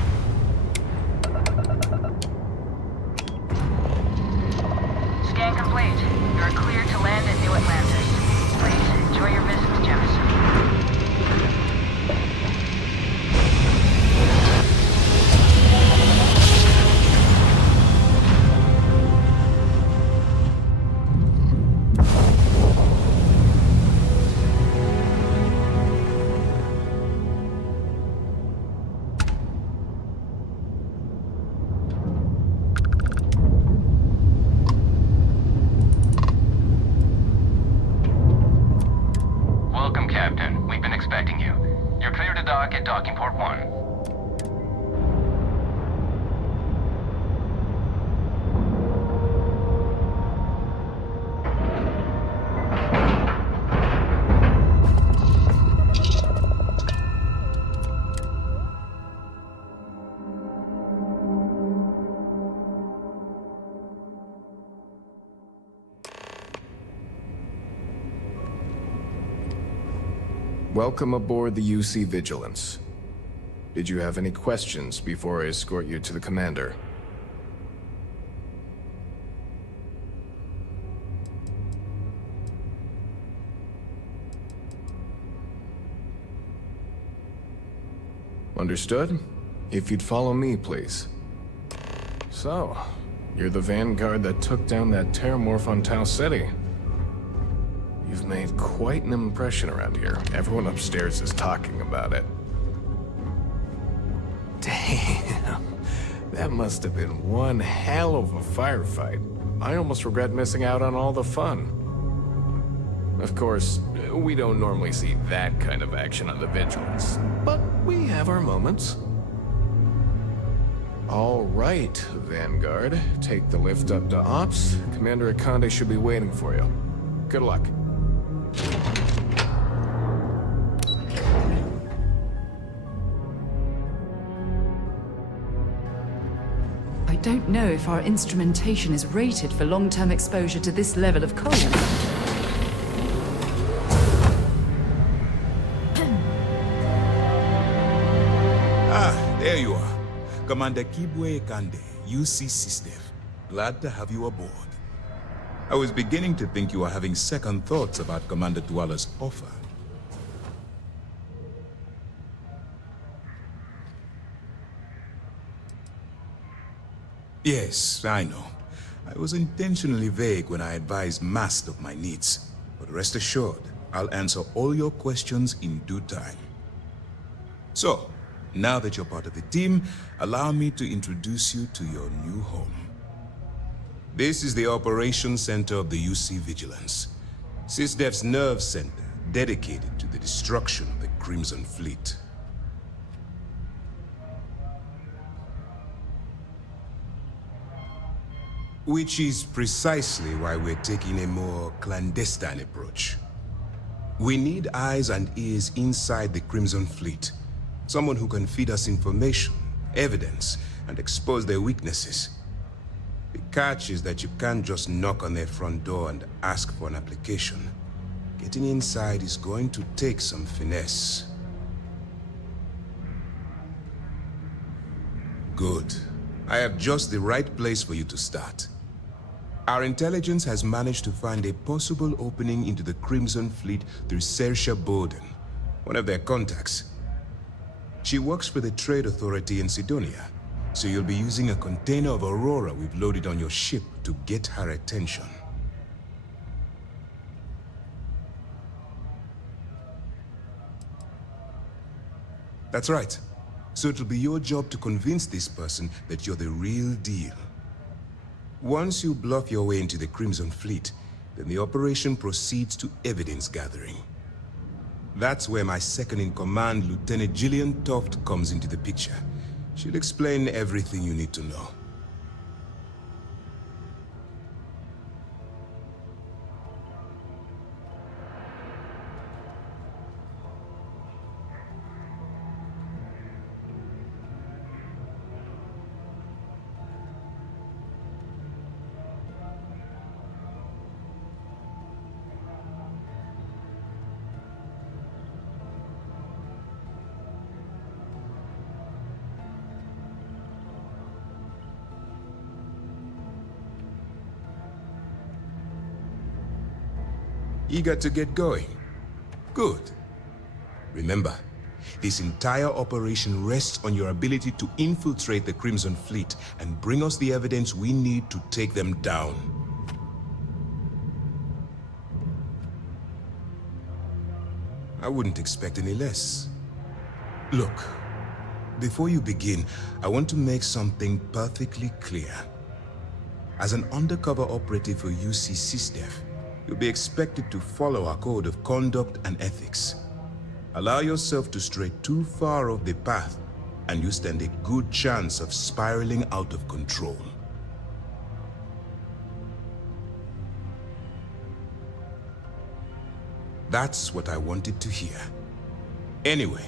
Scan complete. You are cleared to land at New Atlantis. Please enjoy your visit, Jemison. Welcome, Captain. We've been expecting you. You're clear to dock at Docking Port 1. Welcome aboard the UC Vigilance. Did you have any questions before I escort you to the commander? Understood? If you'd follow me, please. So, you're the vanguard that took down that terramorph on Tau City. You've made quite an impression around here. Everyone upstairs is talking about it. Damn. That must have been one hell of a firefight. I almost regret missing out on all the fun. Of course, we don't normally see that kind of action on the Vigilance, but we have our moments. All right, Vanguard. Take the lift up to Ops. Commander Akande should be waiting for you. Good luck. I don't know if our instrumentation is rated for long-term exposure to this level of cold. There you are. Commander Kibwe Kande, UC SysDef. Glad to have you aboard. I was beginning to think you were having second thoughts about Commander Tuala's offer. Yes, I know. I was intentionally vague when I advised Mast of my needs. But rest assured, I'll answer all your questions in due time. So, now that you're part of the team, allow me to introduce you to your new home. This is the Operations Center of the UC Vigilance. SysDef's nerve center, dedicated to the destruction of the Crimson Fleet. Which is precisely why we're taking a more clandestine approach. We need eyes and ears inside the Crimson Fleet. Someone who can feed us information, evidence, and expose their weaknesses. The catch is that you can't just knock on their front door and ask for an application. Getting inside is going to take some finesse. Good. I have just the right place for you to start. Our intelligence has managed to find a possible opening into the Crimson Fleet through Saoirse Bowden, one of their contacts. She works for the Trade Authority in Sidonia, so you'll be using a container of Aurora we've loaded on your ship to get her attention. That's right. So it'll be your job to convince this person that you're the real deal. Once you bluff your way into the Crimson Fleet, then the operation proceeds to evidence gathering. That's where my second-in-command, Lieutenant Gillian Toft, comes into the picture. She'll explain everything you need to know. Eager to get going? Good. Remember, this entire operation rests on your ability to infiltrate the Crimson Fleet and bring us the evidence we need to take them down. I wouldn't expect any less. Look, before you begin, I want to make something perfectly clear. As an undercover operative for UC SysDef, you'll be expected to follow our code of conduct and ethics. Allow yourself to stray too far off the path, and you stand a good chance of spiraling out of control. That's what I wanted to hear. Anyway,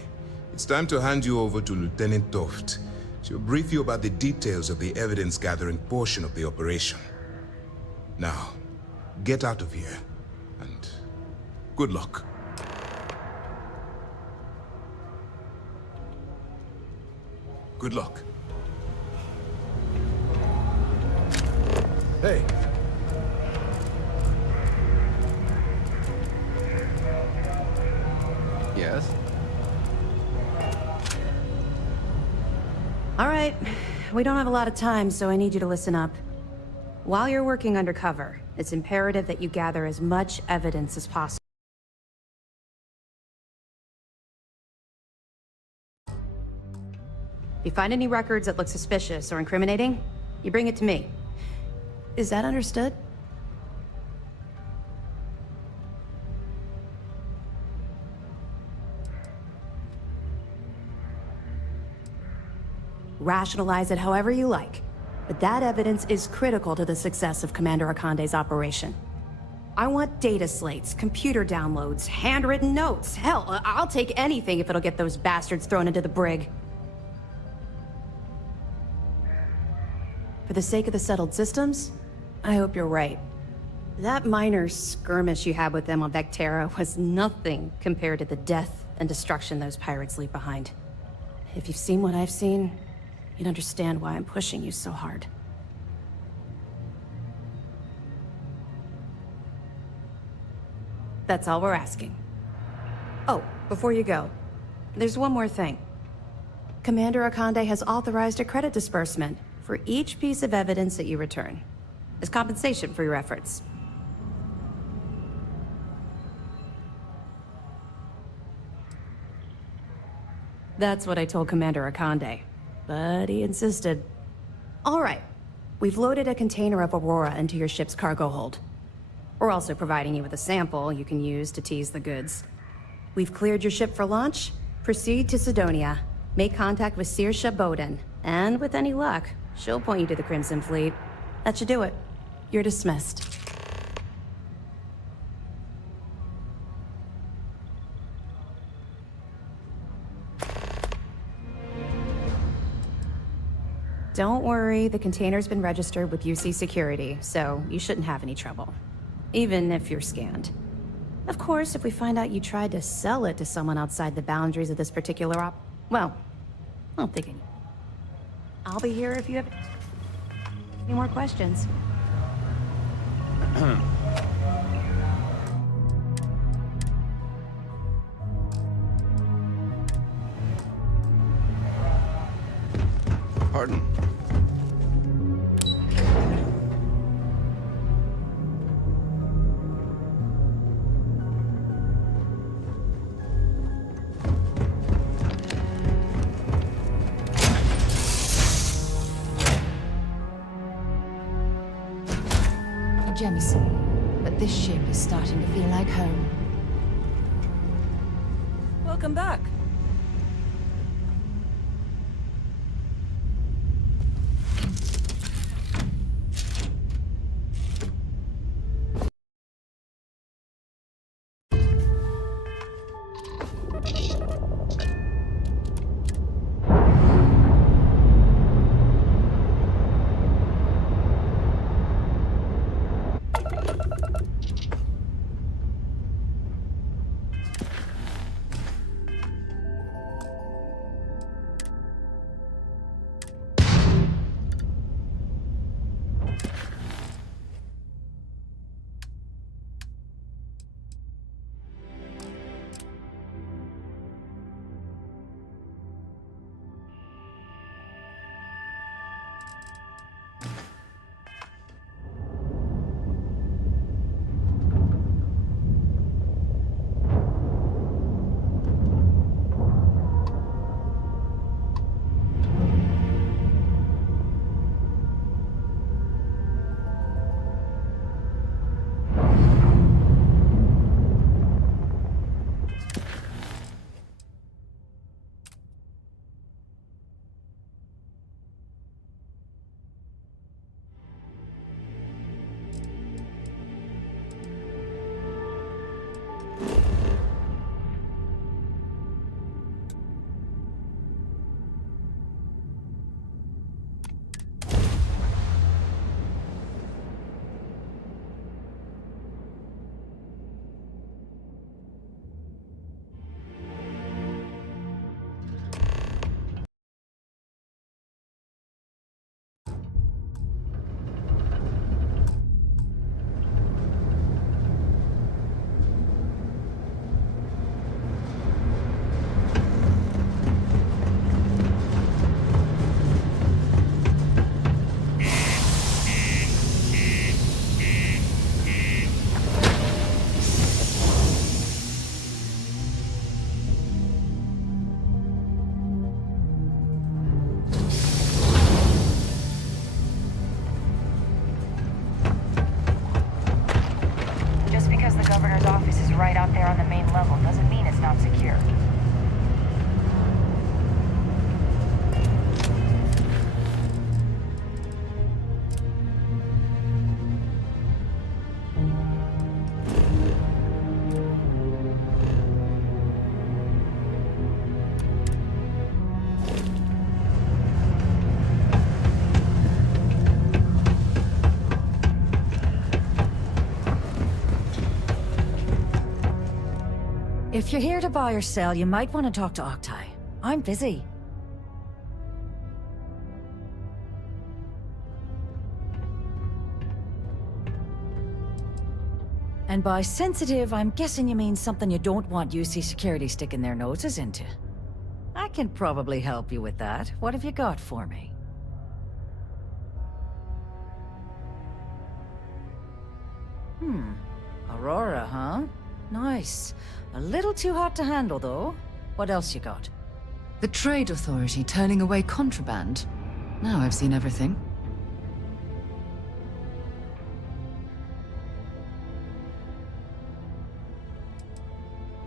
it's time to hand you over to Lieutenant Toft. She'll brief you about the details of the evidence-gathering portion of the operation. Now, get out of here, and good luck. Good luck. Hey. Yes? All right. We don't have a lot of time, so I need you to listen up. While you're working undercover, it's imperative that you gather as much evidence as possible. If you find any records that look suspicious or incriminating, you bring it to me. Is that understood? Rationalize it however you like, but that evidence is critical to the success of Commander Akande's operation. I want data slates, computer downloads, handwritten notes. Hell, I'll take anything if it'll get those bastards thrown into the brig. For the sake of the settled systems, I hope you're right. That minor skirmish you had with them on Vectera was nothing compared to the death and destruction those pirates leave behind. If you've seen what I've seen, you'd understand why I'm pushing you so hard. That's all we're asking. Oh, before you go, there's one more thing. Commander Akande has authorized a credit disbursement for each piece of evidence that you return, as compensation for your efforts. That's what I told Commander Akande, but he insisted. All right, we've loaded a container of Aurora into your ship's cargo hold. We're also providing you with a sample you can use to tease the goods. We've cleared your ship for launch. Proceed to Sidonia. Make contact with Saoirse Bowden, and with any luck, she'll point you to the Crimson Fleet. That should do it. You're dismissed. Don't worry, the container's been registered with UC Security, so you shouldn't have any trouble. Even if you're scanned. Of course, if we find out you tried to sell it to someone outside the boundaries of this particular well, I don't think any. I'll be here if you have any more questions. Pardon? Jemison, but this ship is starting to feel like home. Welcome back. right out there on the main level doesn't mean it's not secure. If you're here to buy or sell, you might want to talk to Octai. I'm busy. And by sensitive, I'm guessing you mean something you don't want UC security sticking their noses into. I can probably help you with that. What have you got for me? Aurora, huh? Nice. A little too hot to handle, though. What else you got? The Trade Authority turning away contraband. Now I've seen everything.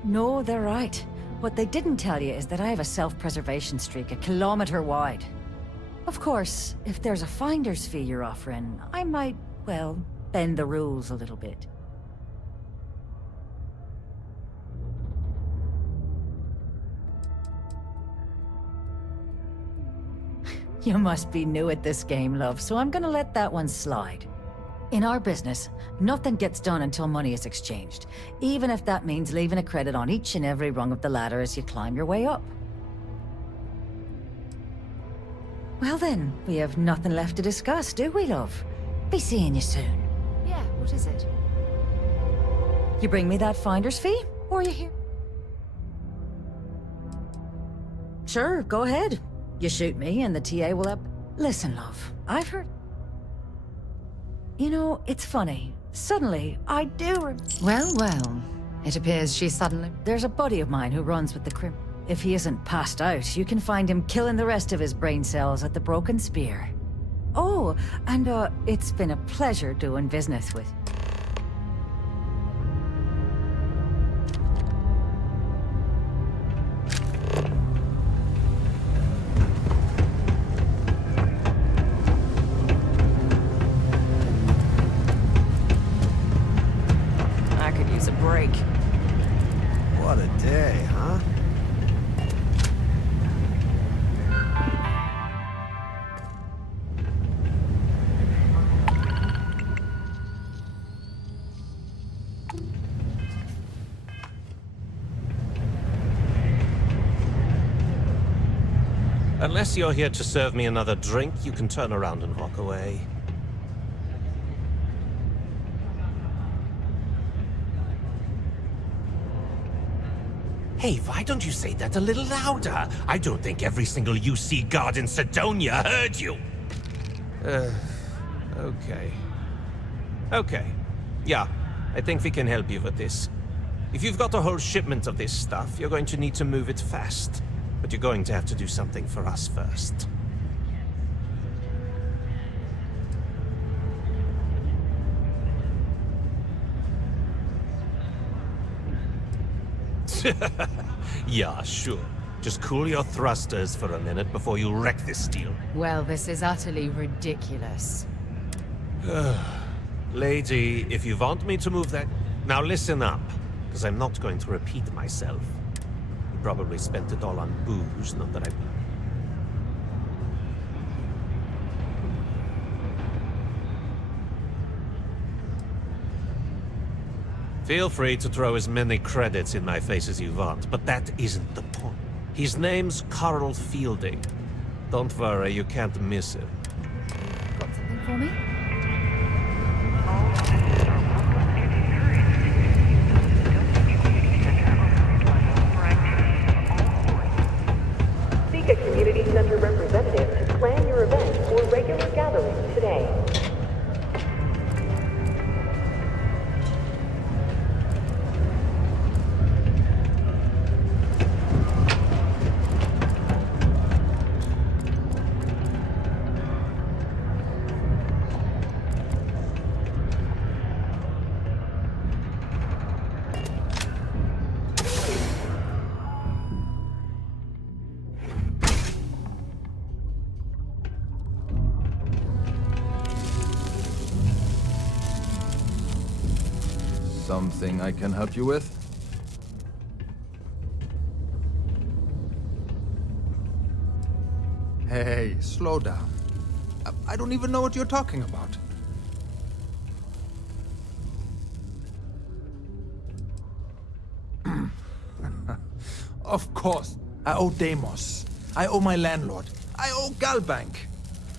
No, they're right. What they didn't tell you is that I have a self-preservation streak a kilometer wide. Of course, if there's a finder's fee you're offering, I might, well, bend the rules a little bit. You must be new at this game, love, so I'm gonna let that one slide. In our business, nothing gets done until money is exchanged, even if that means leaving a credit on each and every rung of the ladder as you climb your way up. Well then, we have nothing left to discuss, do we, love? Be seeing you soon. Yeah, what is it? You bring me that finder's fee, or you here? Sure, go ahead. You shoot me, and the TA will have... Listen, love, I've heard... You know, it's funny. Suddenly, I do Well, well. It appears she suddenly... There's a buddy of mine who runs with the crim. If he isn't passed out, you can find him killing the rest of his brain cells at the Broken Spear. Oh, and it's been a pleasure doing business with... I could use a break. What a day, huh? Unless you're here to serve me another drink, you can turn around and walk away. Hey, why don't you say that a little louder? I don't think every single UC guard in Sidonia heard you. Okay. Okay. Yeah, I think we can help you with this. If you've got a whole shipment of this stuff, you're going to need to move it fast. But you're going to have to do something for us first. Yeah, sure. Just cool your thrusters for a minute before you wreck this deal. Well, this is utterly ridiculous. Lady, if you want me to move that... Now listen up, because I'm not going to repeat myself. You probably spent it all on booze, not that I... Feel free to throw as many credits in my face as you want, but that isn't the point. His name's Carl Fielding. Don't worry, you can't miss him. Got something for me? Seek a community center representative to plan your event or regular gathering today. Something I can help you with? Hey, slow down. I don't even know what you're talking about. Of course. I owe Deimos. I owe my landlord. I owe Galbank.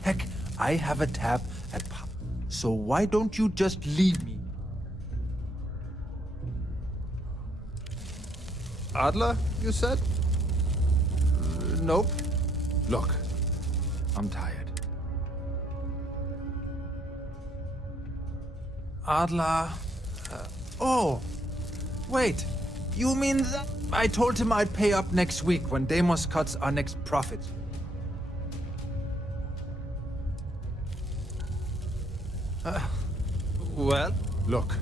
Heck, I have a tab at pub. So why don't you just leave me? Adler, you said? Nope. Look, I'm tired. Adler... oh! Wait, you mean that... I told him I'd pay up next week when Deimos cuts our next profit. Well? Look,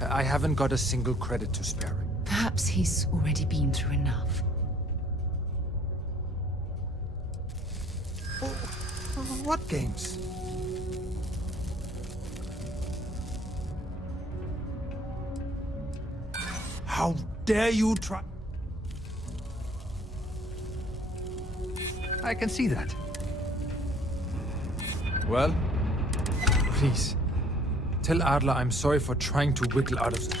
I haven't got a single credit to spare. Perhaps he's already been through enough. What games? How dare you try... I can see that. Well, please, tell Adler I'm sorry for trying to wiggle out of this.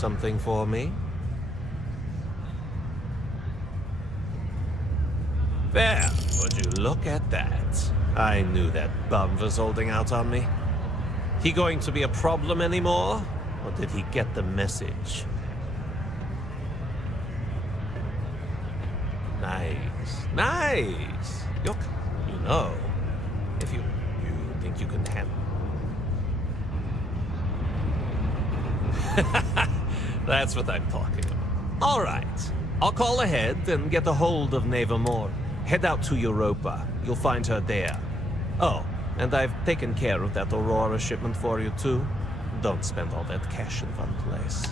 something for me? There, would you look at that? I knew that bum was holding out on me. He going to be a problem anymore? Or did he get the message? Nice. Nice! You know, if you think you can handle... That's what I'm talking about. All right. I'll call ahead and get a hold of Nevermore. Head out to Europa. You'll find her there. Oh, and I've taken care of that Aurora shipment for you too. Don't spend all that cash in one place.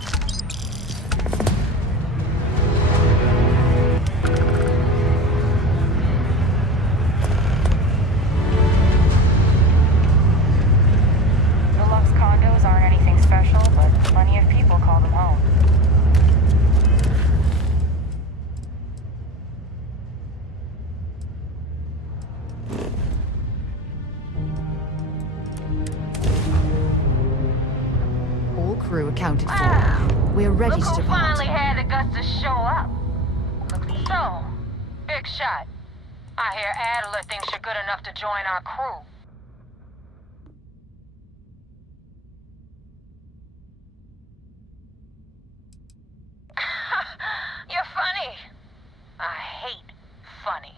Deluxe condos aren't anything special, but plenty of people call them home. All crew accounted for. We're ready Look to who depart. finally had the guts to show up. So, big shot. I hear Adler thinks you're good enough to join our crew. You're funny. I hate funny.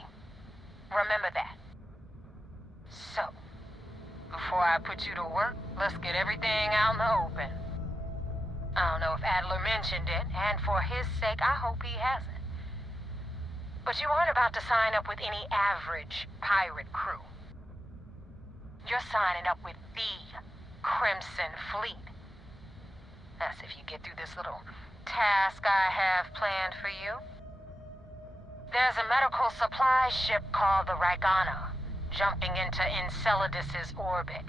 Remember that. So, before I put you to work, let's get everything out in the open. I don't know if Adler mentioned it, and for his sake, I hope he hasn't. But you aren't about to sign up with any average pirate crew. You're signing up with the Crimson Fleet. That's if you get through this little task I have planned for you. There's a medical supply ship called the Ragana, jumping into Enceladus's orbit.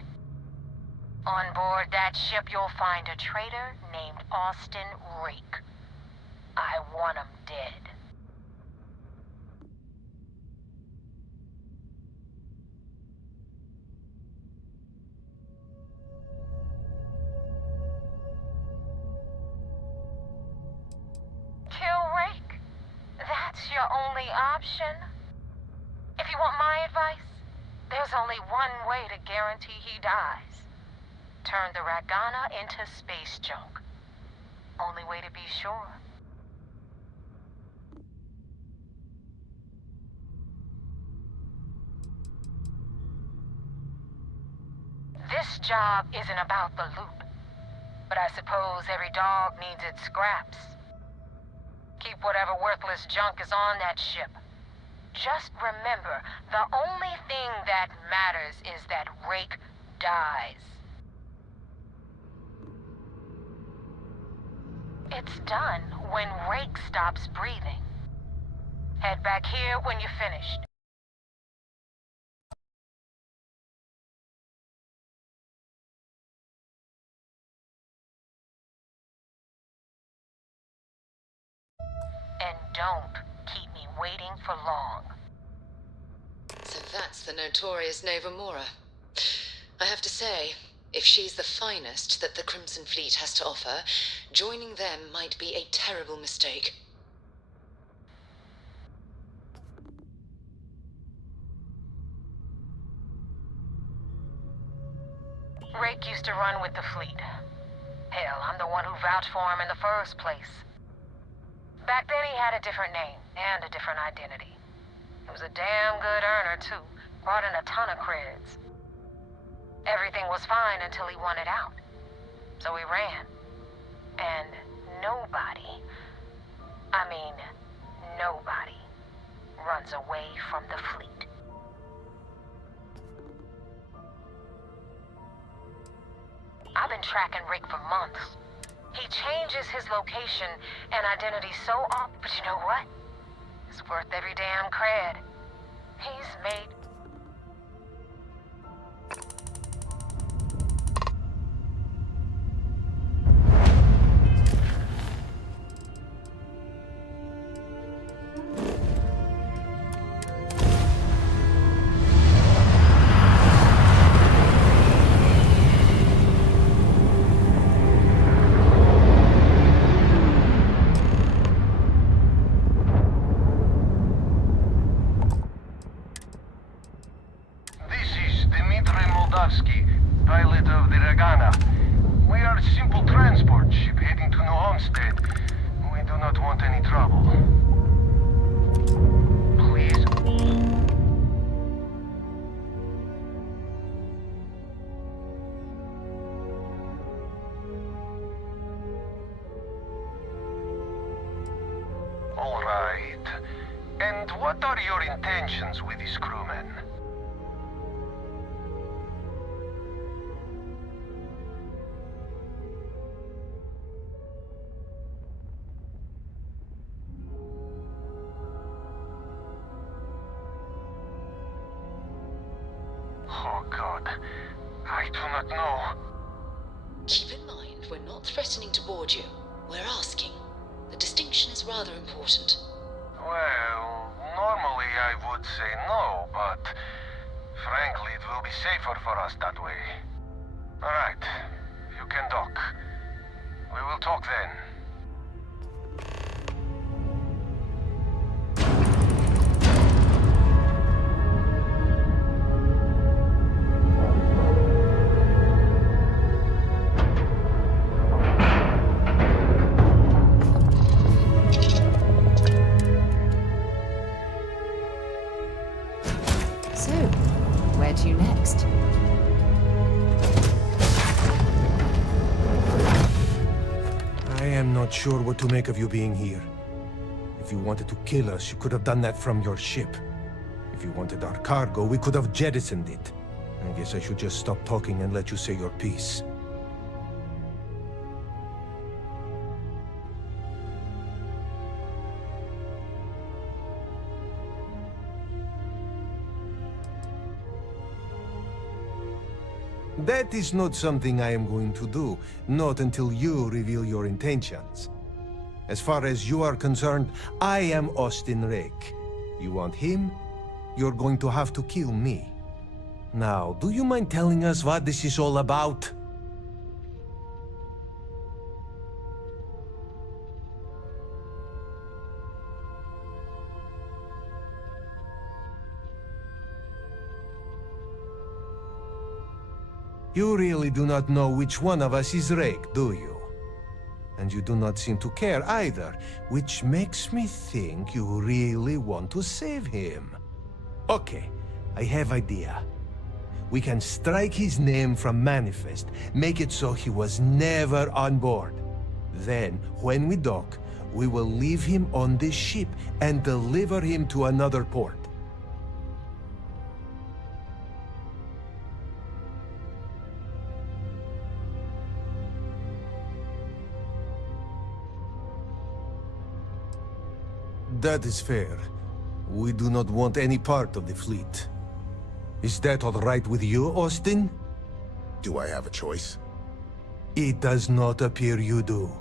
On board that ship, you'll find a traitor named Austin Rake. I want him dead. Kill Rake? That's your only option? If you want my advice, there's only one way to guarantee he dies. Turn the Ragana into space junk. Only way to be sure. This job isn't about the loot, but I suppose every dog needs its scraps. Keep whatever worthless junk is on that ship. Just remember, the only thing that matters is that Rake dies. It's done when Rake stops breathing. Head back here when you're finished. And don't keep me waiting for long. So that's the notorious Nevermora. I have to say, if she's the finest that the Crimson Fleet has to offer, joining them might be a terrible mistake. Rake used to run with the fleet. Hell, I'm the one who vouched for him in the first place. Back then he had a different name and a different identity. He was a damn good earner, too. Brought in a ton of creds. Everything was fine until he wanted out. So he ran. And nobody, I mean, nobody, runs away from the fleet. I've been tracking Rick for months. He changes his location and identity so often, but you know what? It's worth every damn cred. He's made... Swarovski, pilot of the Regana. We are a simple transport ship heading to New Homestead. We do not want any trouble. Please. All right. And what are your intentions with these crewmen? Oh God, I do not know. Keep in mind, we're not threatening to board you. We're asking. The distinction is rather important. Well, normally I would say no, but frankly it will be safer for us that way. Alright, you can dock. We will talk then. So, where to next? I am not sure what to make of you being here. If you wanted to kill us, you could have done that from your ship. If you wanted our cargo, we could have jettisoned it. I guess I should just stop talking and let you say your piece. That is not something I am going to do, not until you reveal your intentions. As far as you are concerned, I am Austin Rake. You want him? You're going to have to kill me. Now, do you mind telling us what this is all about? You really do not know which one of us is Rake, do you? And you do not seem to care either, which makes me think you really want to save him. Okay, I have idea. We can strike his name from Manifest, make it so he was never on board. Then, when we dock, we will leave him on this ship and deliver him to another port. That is fair. We do not want any part of the fleet. Is that all right with you, Austin? Do I have a choice? It does not appear you do.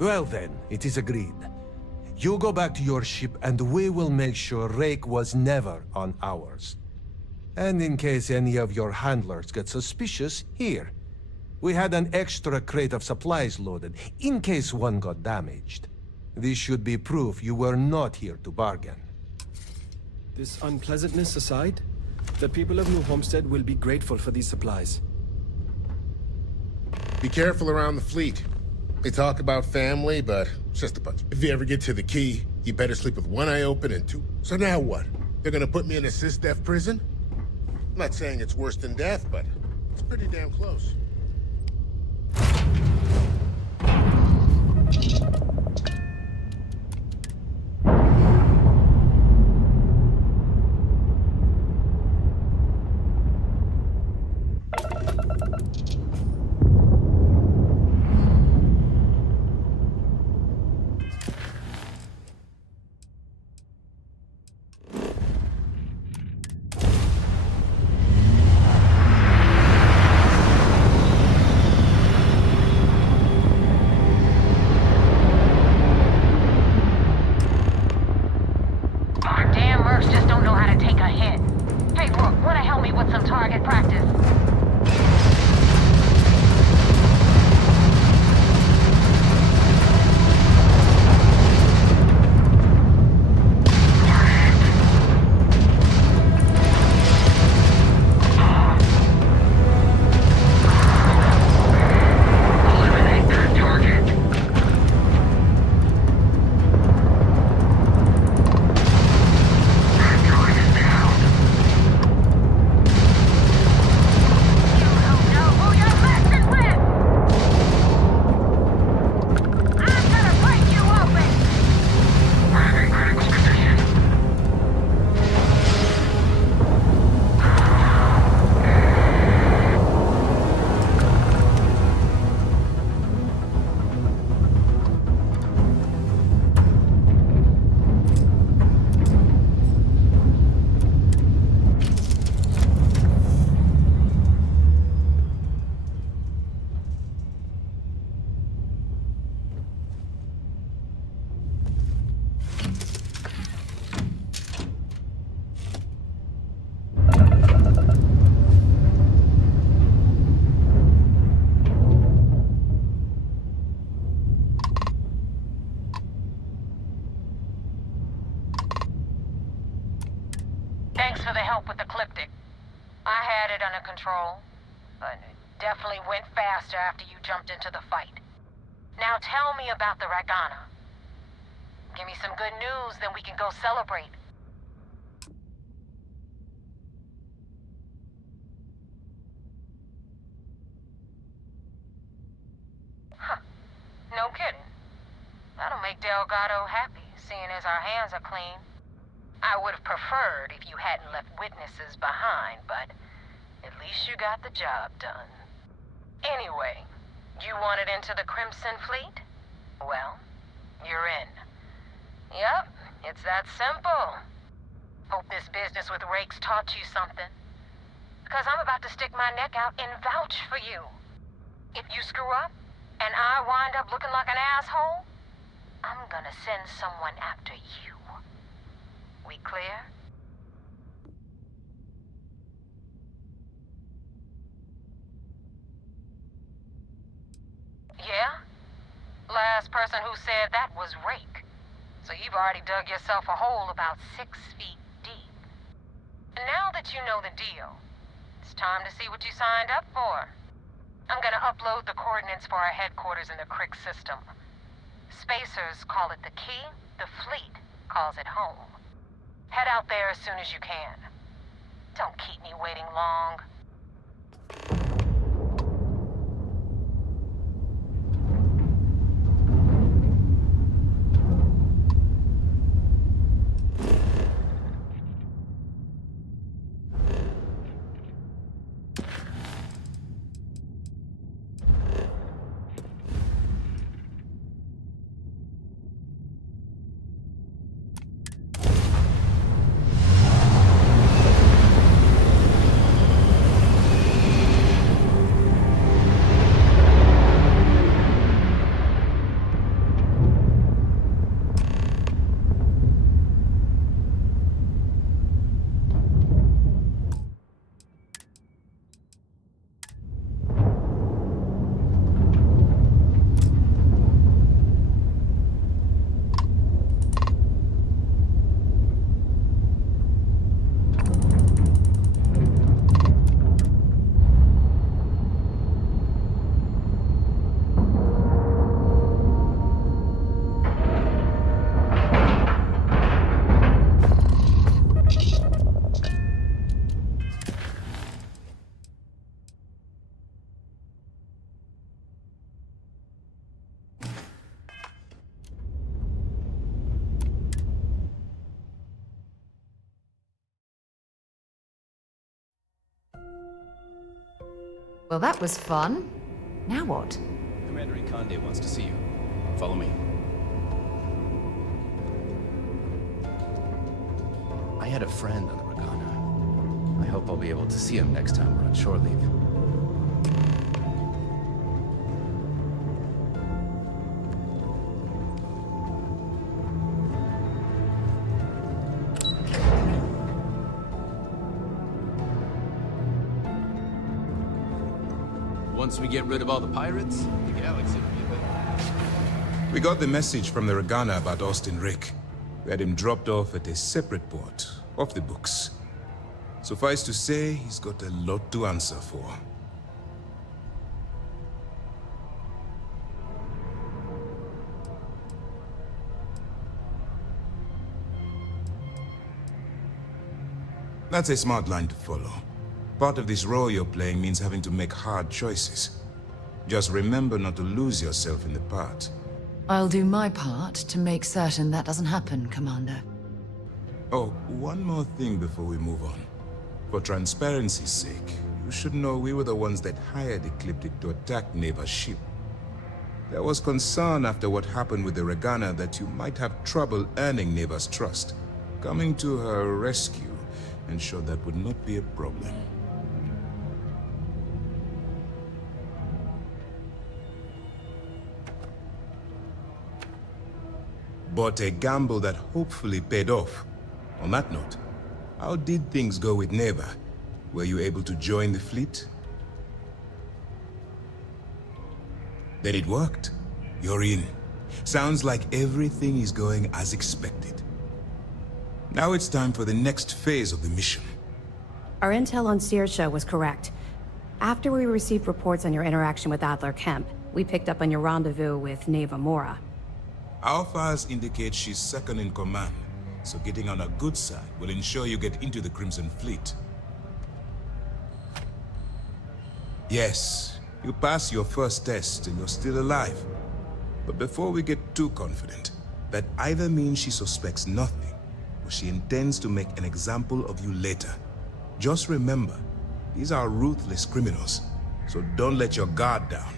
Well then, it is agreed. You go back to your ship and we will make sure Rake was never on ours. And in case any of your handlers get suspicious, here. We had an extra crate of supplies loaded, in case one got damaged. This should be proof you were not here to bargain. This unpleasantness aside, the people of New Homestead will be grateful for these supplies. Be careful around the fleet. They talk about family, but it's just a bunch. If you ever get to the key, you better sleep with one eye open and two. So now what? They're gonna put me in a sys-def prison? I'm not saying it's worse than death, but it's pretty damn close. for the help with the Ecliptic. I had it under control, but it definitely went faster after you jumped into the fight. Now tell me about the Ragana. Give me some good news, then we can go celebrate. Huh. No kidding. That'll make Delgado happy, seeing as our hands are clean. I would have preferred if you hadn't left witnesses behind, but at least you got the job done. Anyway, you wanted into the Crimson Fleet? Well, you're in. Yep, it's that simple. Hope this business with Rakes taught you something. Because I'm about to stick my neck out and vouch for you. If you screw up, and I wind up looking like an asshole, I'm gonna send someone after you. We clear? Yeah? Last person who said that was Rake. So you've already dug yourself a hole about 6 feet deep. Now that you know the deal, it's time to see what you signed up for. I'm gonna upload the coordinates for our headquarters in the Crick system. Spacers call it the key, the fleet calls it home. Head out there as soon as you can. Don't keep me waiting long. Well, that was fun. Now what? Commander Ikande wants to see you. Follow me. I had a friend on the Ragana. I hope I'll be able to see him next time we're on shore leave. Once we get rid of all the pirates, the galaxy will be better. We got the message from the Ragana about Austin Rick. We had him dropped off at a separate port, off the books. Suffice to say, he's got a lot to answer for. That's a smart line to follow. Part of this role you're playing means having to make hard choices. Just remember not to lose yourself in the part. I'll do my part to make certain that doesn't happen, Commander. Oh, one more thing before we move on. For transparency's sake, you should know we were the ones that hired Ecliptic to attack Neva's ship. There was concern after what happened with the Ragana that you might have trouble earning Neva's trust. Coming to her rescue ensured that would not be a problem. But a gamble that hopefully paid off. On that note, how did things go with Neva? Were you able to join the fleet? Then it worked. You're in. Sounds like everything is going as expected. Now it's time for the next phase of the mission. Our intel on Saoirse was correct. After we received reports on your interaction with Adler Kemp, we picked up on your rendezvous with Neva Mora. Our files indicate she's second in command, so getting on her good side will ensure you get into the Crimson Fleet. Yes, you passed your first test and you're still alive. But before we get too confident, that either means she suspects nothing, or she intends to make an example of you later. Just remember, these are ruthless criminals, so don't let your guard down.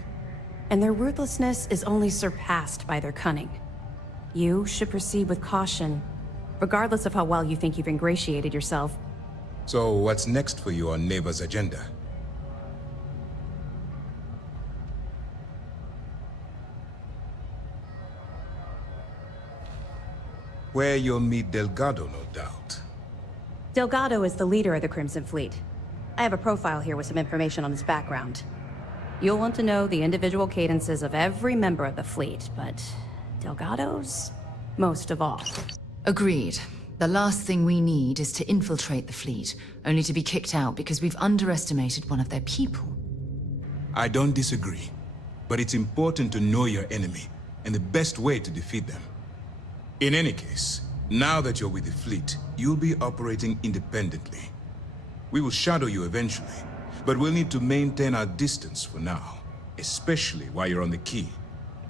And their ruthlessness is only surpassed by their cunning. You should proceed with caution, regardless of how well you think you've ingratiated yourself. So what's next for you on Neva's agenda? Where you'll meet Delgado, no doubt. Delgado is the leader of the Crimson Fleet. I have a profile here with some information on his background. You'll want to know the individual cadences of every member of the fleet, but Delgado's most of all. Agreed. The last thing we need is to infiltrate the fleet, only to be kicked out because we've underestimated one of their people. I don't disagree, but it's important to know your enemy and the best way to defeat them. In any case, now that you're with the fleet, you'll be operating independently. We will shadow you eventually, but we'll need to maintain our distance for now, especially while you're on the key.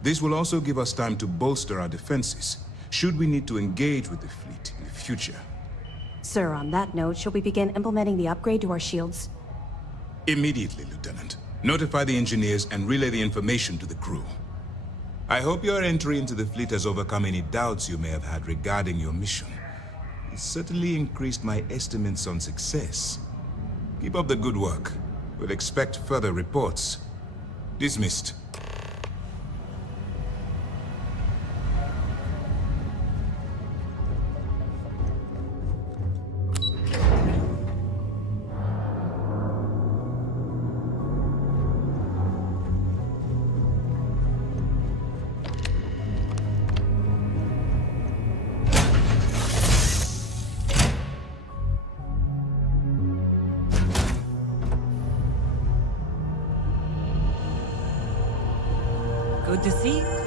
This will also give us time to bolster our defenses, should we need to engage with the fleet in the future. Sir, on that note, shall we begin implementing the upgrade to our shields? Immediately, Lieutenant. Notify the engineers and relay the information to the crew. I hope your entry into the fleet has overcome any doubts you may have had regarding your mission. It certainly increased my estimates on success. Keep up the good work. We'll expect further reports. Dismissed. Good to see you.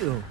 Ew.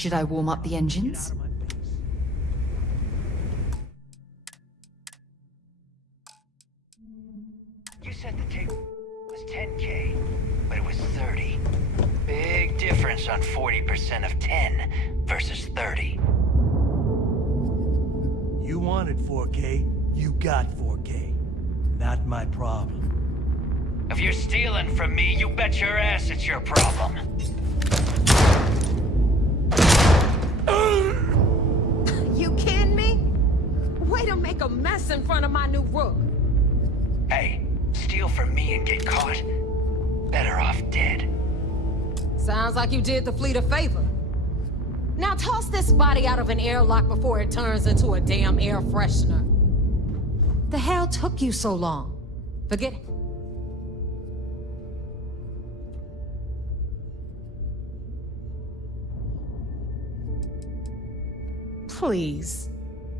Should I warm up the engines? You said the take was 10K, but it was 30. Big difference on 40% of 10 versus 30. You wanted 4K, you got 4K. Not my problem. If you're stealing from me, you bet your ass it's your problem. You kidding me? Way to make a mess in front of my new rook. Hey, steal from me and get caught? Better off dead. Sounds like you did the fleet a favor. Now toss this body out of an airlock before it turns into a damn air freshener. The hell took you so long? Forget it. Please.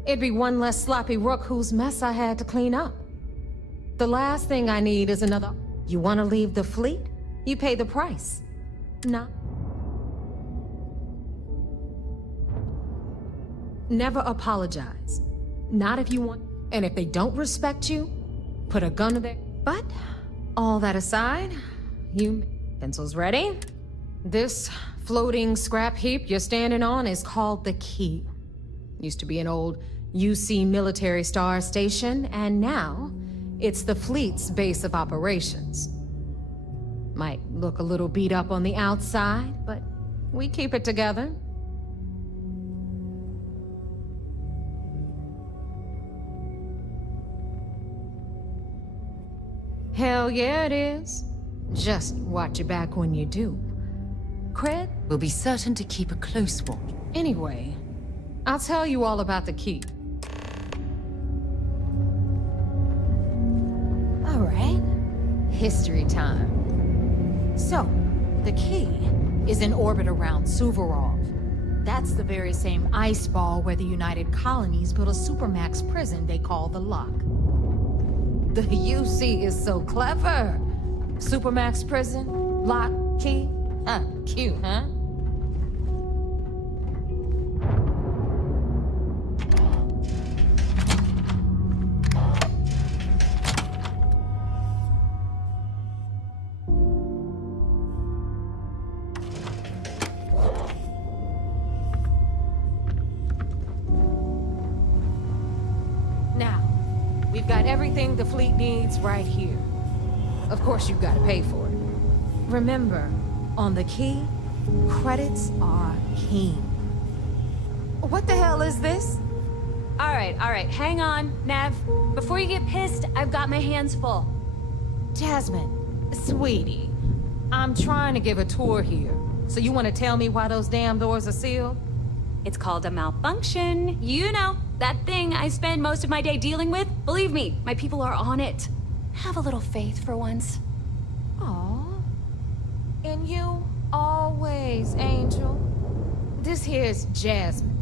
It'd be one less sloppy rook whose mess I had to clean up. The last thing I need is another... You want to leave the fleet? You pay the price. No. Never apologize. Not if you want... And if they don't respect you, put a gun to their... But, all that aside, you... Pencils ready? This floating scrap heap you're standing on is called the Key. Used to be an old UC military star station, and now it's the fleet's base of operations. Might look a little beat up on the outside, but we keep it together. Hell yeah, it is. Just watch your back when you do. Cred? We'll be certain to keep a close watch. Anyway, I'll tell you all about the Key. All right. History time. So, the Key is in orbit around Suvorov. That's the very same ice ball where the United Colonies built a supermax prison they call the Lock. The UC is so clever. Supermax prison, Lock, Key. Huh, cute, huh? Now, we've got everything the fleet needs right here. Of course, you've got to pay for it. Remember, on the Key, credits are king. What the hell is this? All right, hang on, Nev. Before you get pissed, I've got my hands full. Jasmine, sweetie, I'm trying to give a tour here. So you want to tell me why those damn doors are sealed? It's called a malfunction. You know, that thing I spend most of my day dealing with. Believe me, my people are on it. Have a little faith for once. Aw. And you, always, Angel. This here's Jasmine.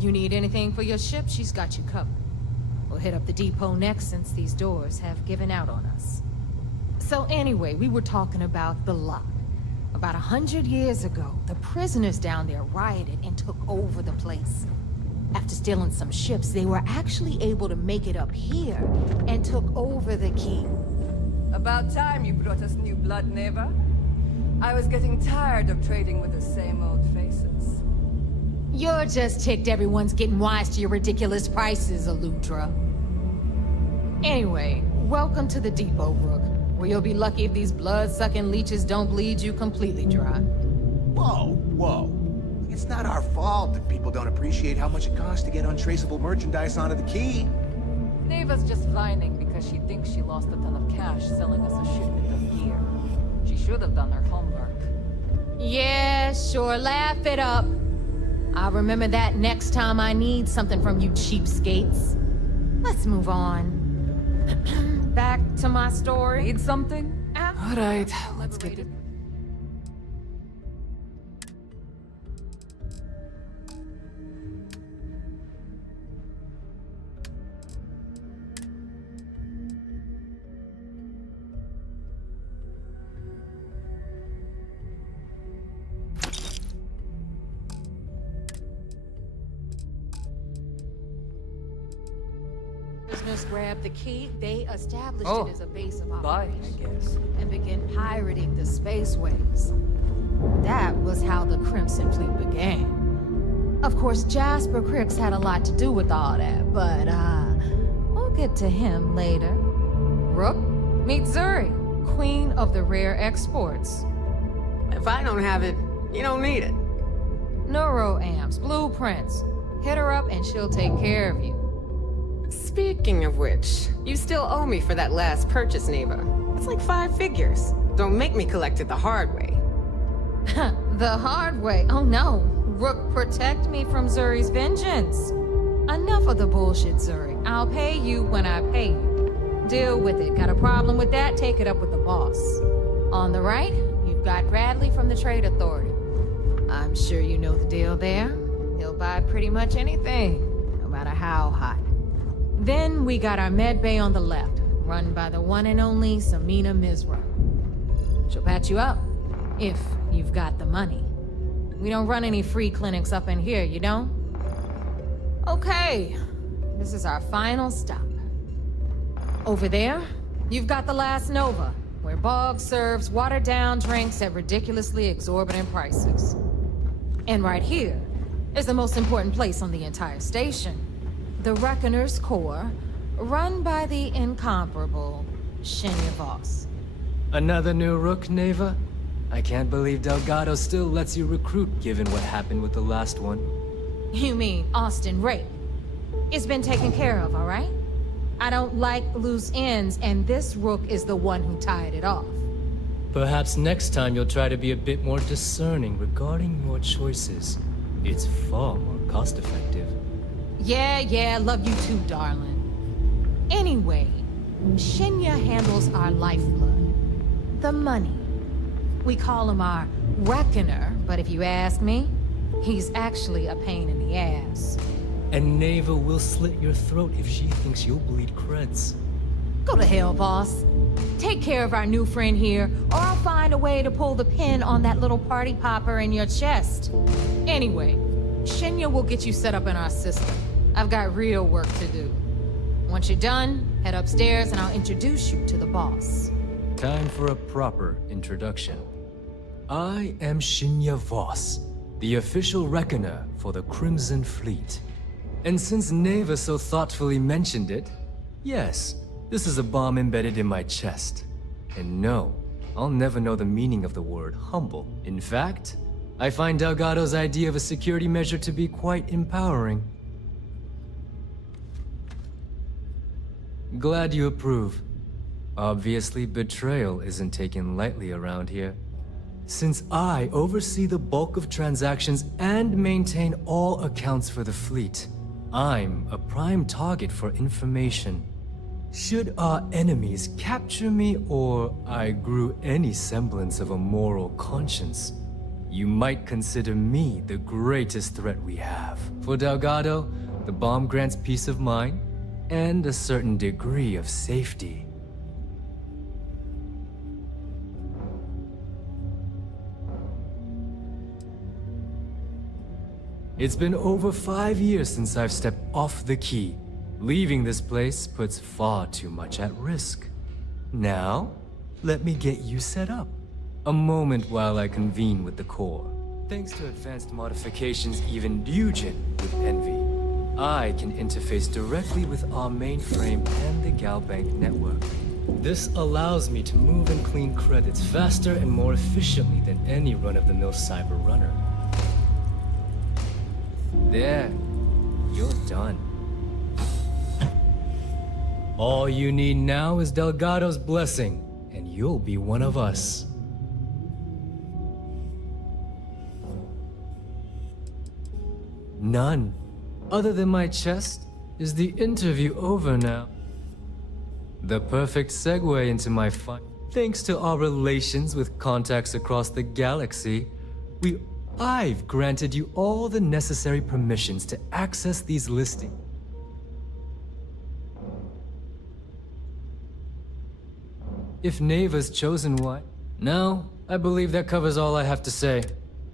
You need anything for your ship, she's got you covered. We'll hit up the depot next since these doors have given out on us. So anyway, we were talking about the Lock. About 100 years ago, the prisoners down there rioted and took over the place. After stealing some ships, they were actually able to make it up here and took over the Key. About time you brought us new blood, Neva. I was getting tired of trading with the same old faces. You're just ticked everyone's getting wise to your ridiculous prices, Aludra. Anyway, welcome to the depot, Rook, where you'll be lucky if these blood-sucking leeches don't bleed you completely dry. Whoa. It's not our fault that people don't appreciate how much it costs to get untraceable merchandise onto the Key. Neva's just whining because she thinks she lost a ton of cash selling us a shipment of gear. She should have done her homework. Yeah, sure, laugh it up. I'll remember that next time I need something from you cheapskates. Let's move on. Back to my story. Need something? All right, let's get it. Reckoners grabbed the key, they established Oh, it as a base of bye, operations. I guess. And began pirating the spaceways. That was how the Crimson Fleet began. Of course, Jasper Cricks had a lot to do with all that, but, we'll get to him later. Rook, meet Zuri, queen of the rare exports. If I don't have it, you don't need it. Neuroamps, blueprints. Hit her up and she'll take care of you. Speaking of which, you still owe me for that last purchase, Neva. It's like 5 figures. Don't make me collect it the hard way. The hard way? Oh no. Rook, protect me from Zuri's vengeance. Enough of the bullshit, Zuri. I'll pay you when I pay you. Deal with it. Got a problem with that? Take it up with the boss. On the right, you've got Bradley from the Trade Authority. I'm sure you know the deal there. He'll buy pretty much anything, no matter how hot. Then we got our med bay on the left, run by the one and only Samina Mizra. She'll patch you up, if you've got the money. We don't run any free clinics up in here, you don't? Okay, this is our final stop. Over there, you've got the Last Nova, where Bog serves watered-down drinks at ridiculously exorbitant prices. And right here is the most important place on the entire station. The Reckoner's Core, run by the incomparable Shinya Voss. Another new Rook, Neva? I can't believe Delgado still lets you recruit, given what happened with the last one. You mean Austin Ray? It's been taken care of, all right? I don't like loose ends, and this Rook is the one who tied it off. Perhaps next time you'll try to be a bit more discerning regarding your choices. It's far more cost-effective. Yeah, love you too, darling. Anyway, Shinya handles our lifeblood. The money. We call him our Reckoner, but if you ask me, he's actually a pain in the ass. And Neva will slit your throat if she thinks you'll bleed creds. Go to hell, boss. Take care of our new friend here, or I'll find a way to pull the pin on that little party popper in your chest. Anyway, Shinya will get you set up in our system. I've got real work to do. Once you're done, head upstairs and I'll introduce you to the boss. Time for a proper introduction. I am Shinya Voss, the official Reckoner for the Crimson Fleet. And since Neva so thoughtfully mentioned it, yes, this is a bomb embedded in my chest. And no, I'll never know the meaning of the word humble. In fact, I find Delgado's idea of a security measure to be quite empowering. Glad you approve. Obviously, betrayal isn't taken lightly around here. Since I oversee the bulk of transactions and maintain all accounts for the fleet, I'm a prime target for information. Should our enemies capture me or I grew any semblance of a moral conscience, you might consider me the greatest threat we have. For Delgado, the bomb grants peace of mind and a certain degree of safety. It's been over 5 years since I've stepped off the key. Leaving this place puts far too much at risk. Now, let me get you set up. A moment while I convene with the core. Thanks to advanced modifications even Dugin would envy, I can interface directly with our mainframe and the Galbank network. This allows me to move and clean credits faster and more efficiently than any run-of-the-mill cyber runner. There, you're done. All you need now is Delgado's blessing, and you'll be one of us. None. Other than my chest, is the interview over now? The perfect segue into my fun. Thanks to our relations with contacts across the galaxy, I've granted you all the necessary permissions to access these listings. If Neva's chosen one. Now, I believe that covers all I have to say.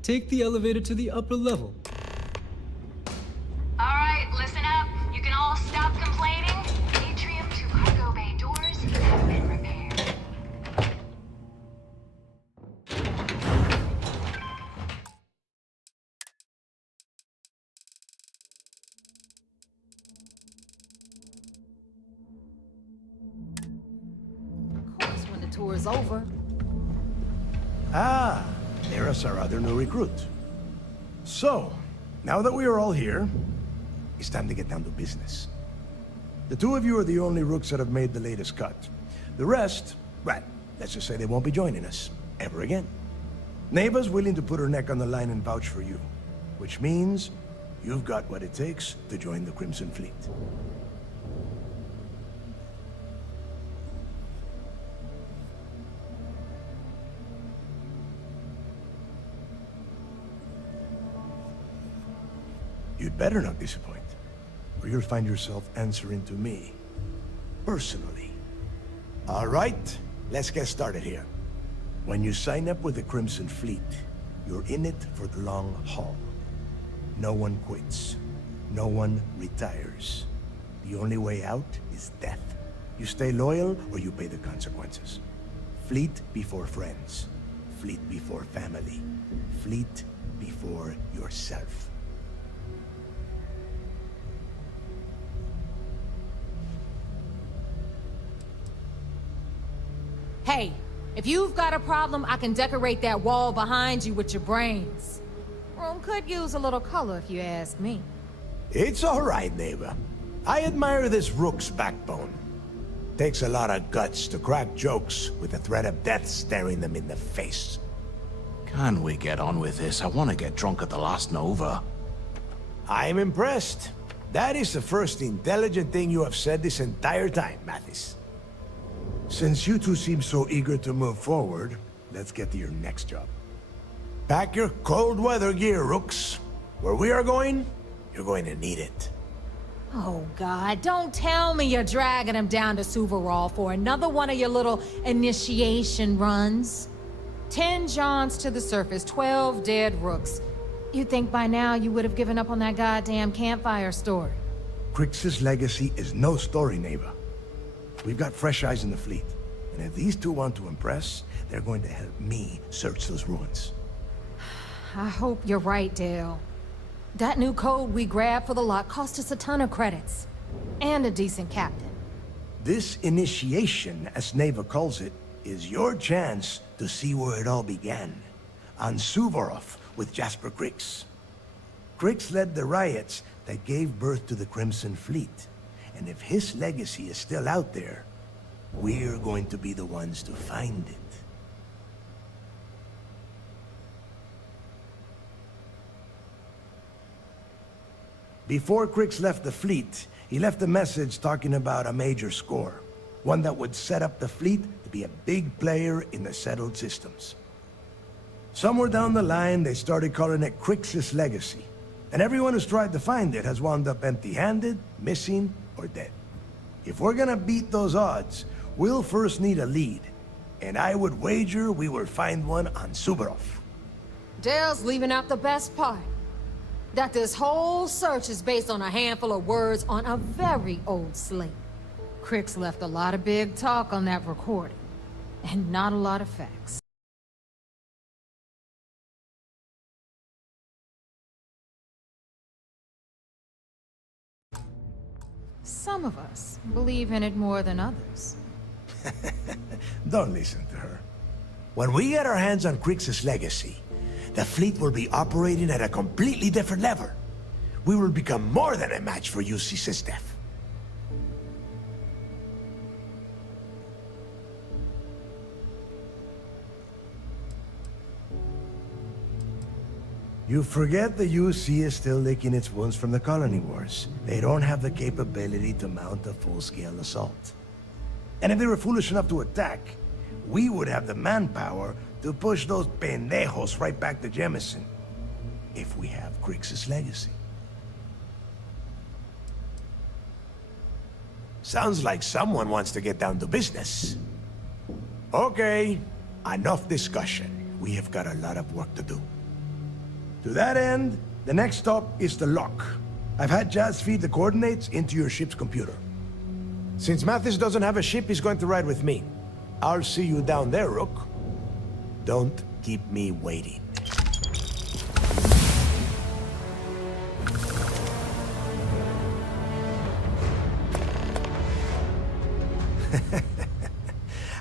Take the elevator to the upper level. Alright, listen up. You can all stop complaining. Atrium tour's over. Ah, there's our other new recruit. So, now that we are all here, it's time to get down to business. The two of you are the only rooks that have made the latest cut. The rest, well, let's just say they won't be joining us ever again. Neva's willing to put her neck on the line and vouch for you, which means you've got what it takes to join the Crimson Fleet. You'd better not disappoint, or you'll find yourself answering to me, personally. All right, let's get started here. When you sign up with the Crimson Fleet, you're in it for the long haul. No one quits. No one retires. The only way out is death. You stay loyal, or you pay the consequences. Fleet before friends. Fleet before family. Fleet before yourself. Hey, if you've got a problem, I can decorate that wall behind you with your brains. Room could use a little color if you ask me. It's all right, neighbor. I admire this rook's backbone. Takes a lot of guts to crack jokes with the threat of death staring them in the face. Can we get on with this? I want to get drunk at the last Nova. I'm impressed. That is the first intelligent thing you have said this entire time, Mathis. Since you two seem so eager to move forward, let's get to your next job. Pack your cold weather gear, rooks. Where we are going, you're going to need it. Oh, God, don't tell me you're dragging him down to Suvarol for another one of your little initiation runs. 10 Johns to the surface, 12 dead rooks. You'd think by now you would have given up on that goddamn campfire story. Crix's legacy is no story, neighbor. We've got fresh eyes in the fleet. And if these two want to impress, they're going to help me search those ruins. I hope you're right, Dale. That new code we grabbed for the lot cost us a ton of credits. And a decent captain. This initiation, as Neva calls it, is your chance to see where it all began. On Suvorov with Jasper Crix. Crix led the riots that gave birth to the Crimson Fleet. And if his legacy is still out there, we're going to be the ones to find it. Before Crix left the fleet, he left a message talking about a major score. One that would set up the fleet to be a big player in the settled systems. Somewhere down the line, they started calling it Crix's legacy. And everyone who's tried to find it has wound up empty-handed, missing, or dead. If we're gonna beat those odds, we'll first need a lead. And I would wager we will find one on Suvorov. Dale's leaving out the best part. That this whole search is based on a handful of words on a very old slate. Crix left a lot of big talk on that recording, and not a lot of facts. Some of us believe in it more than others. Don't listen to her. When we get our hands on Crix's legacy, the fleet will be operating at a completely different level. We will become more than a match for UC Sistef. You forget the UC is still licking its wounds from the colony wars. They don't have the capability to mount a full-scale assault. And if they were foolish enough to attack, we would have the manpower to push those pendejos right back to Jemison. If we have Crix's legacy. Sounds like someone wants to get down to business. Okay, enough discussion. We have got a lot of work to do. To that end, the next stop is the lock. I've had Jazz feed the coordinates into your ship's computer. Since Mathis doesn't have a ship, he's going to ride with me. I'll see you down there, Rook. Don't keep me waiting.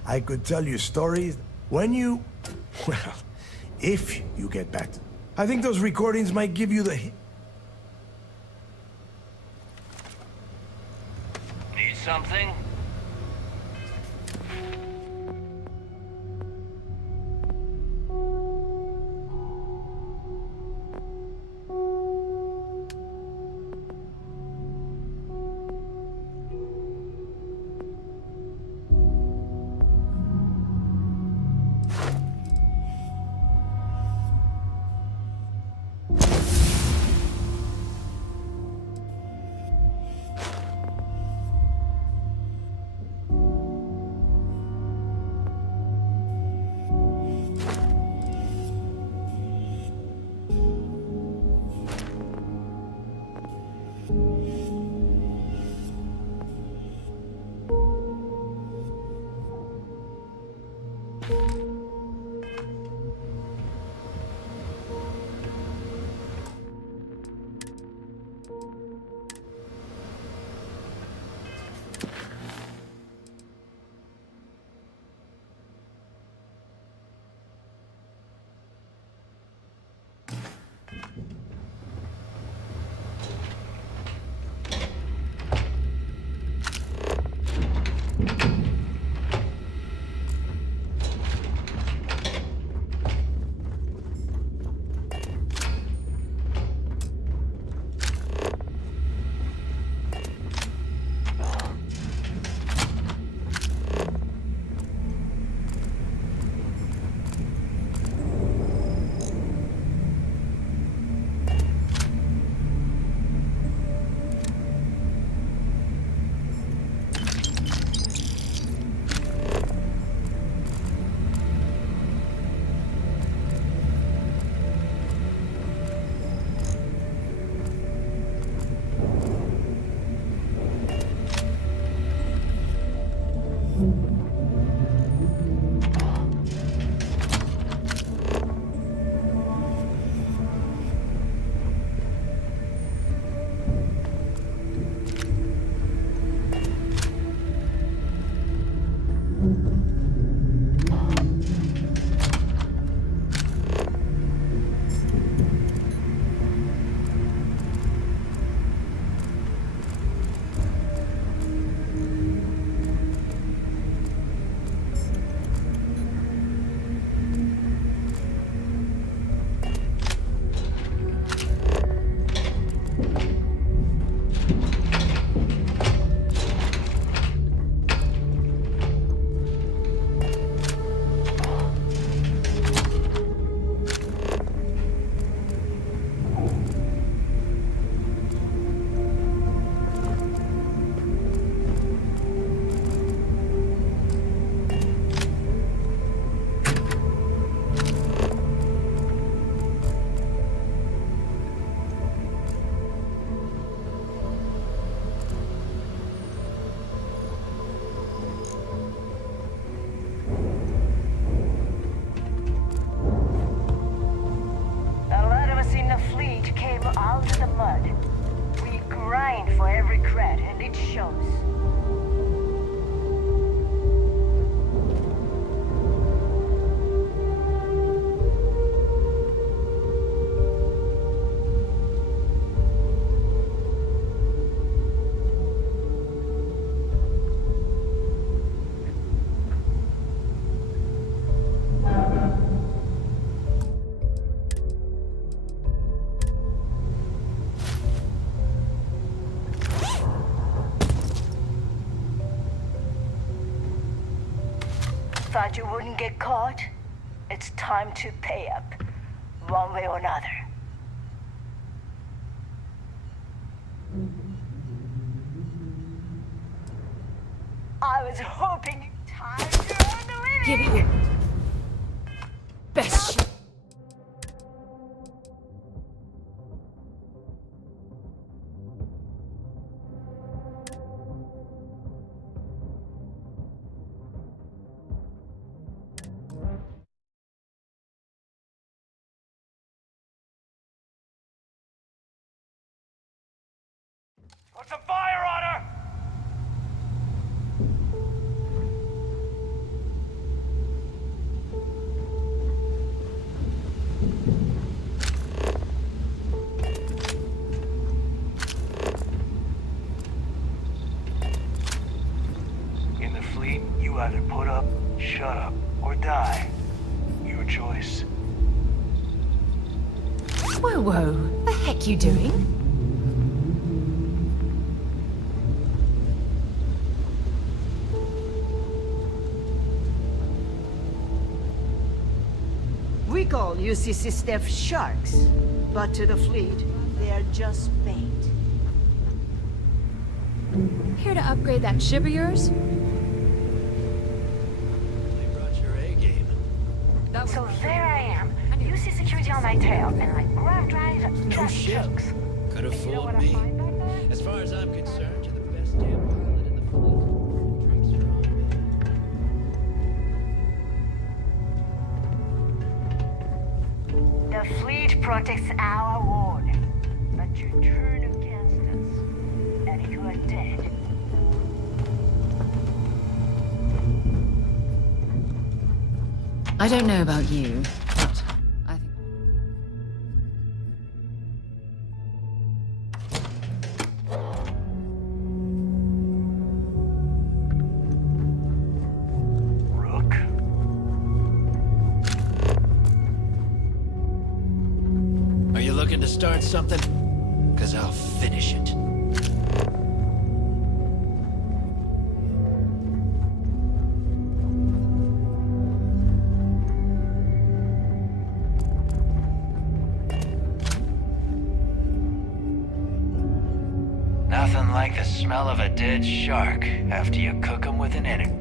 I could tell you stories when you... Well, if you get back to... I think those recordings might give you the... Need something? Thought you wouldn't get caught? It's time to pay up, one way or another. I was hoping time to earn the living! Give it here. Best shit. Put some fire on her! choice. Whoa, whoa. The heck you doing? We call UCC staff sharks, but to the fleet, they are just bait. Here to upgrade that ship of yours? So there I am. You see security on my tail, and I grab drive, No just shit. jokes. Could have And you know fooled what I me. find back there? As far as I'm concerned, you're the best damn pilot in the fleet. Drinks are on. The fleet protects our ward, but you turn against us, and you are dead. I don't know about you, but I think... Rook? Are you looking to start something? 'Cause I'll finish it. Nothing like the smell of a dead shark after you cook 'em with an enemy.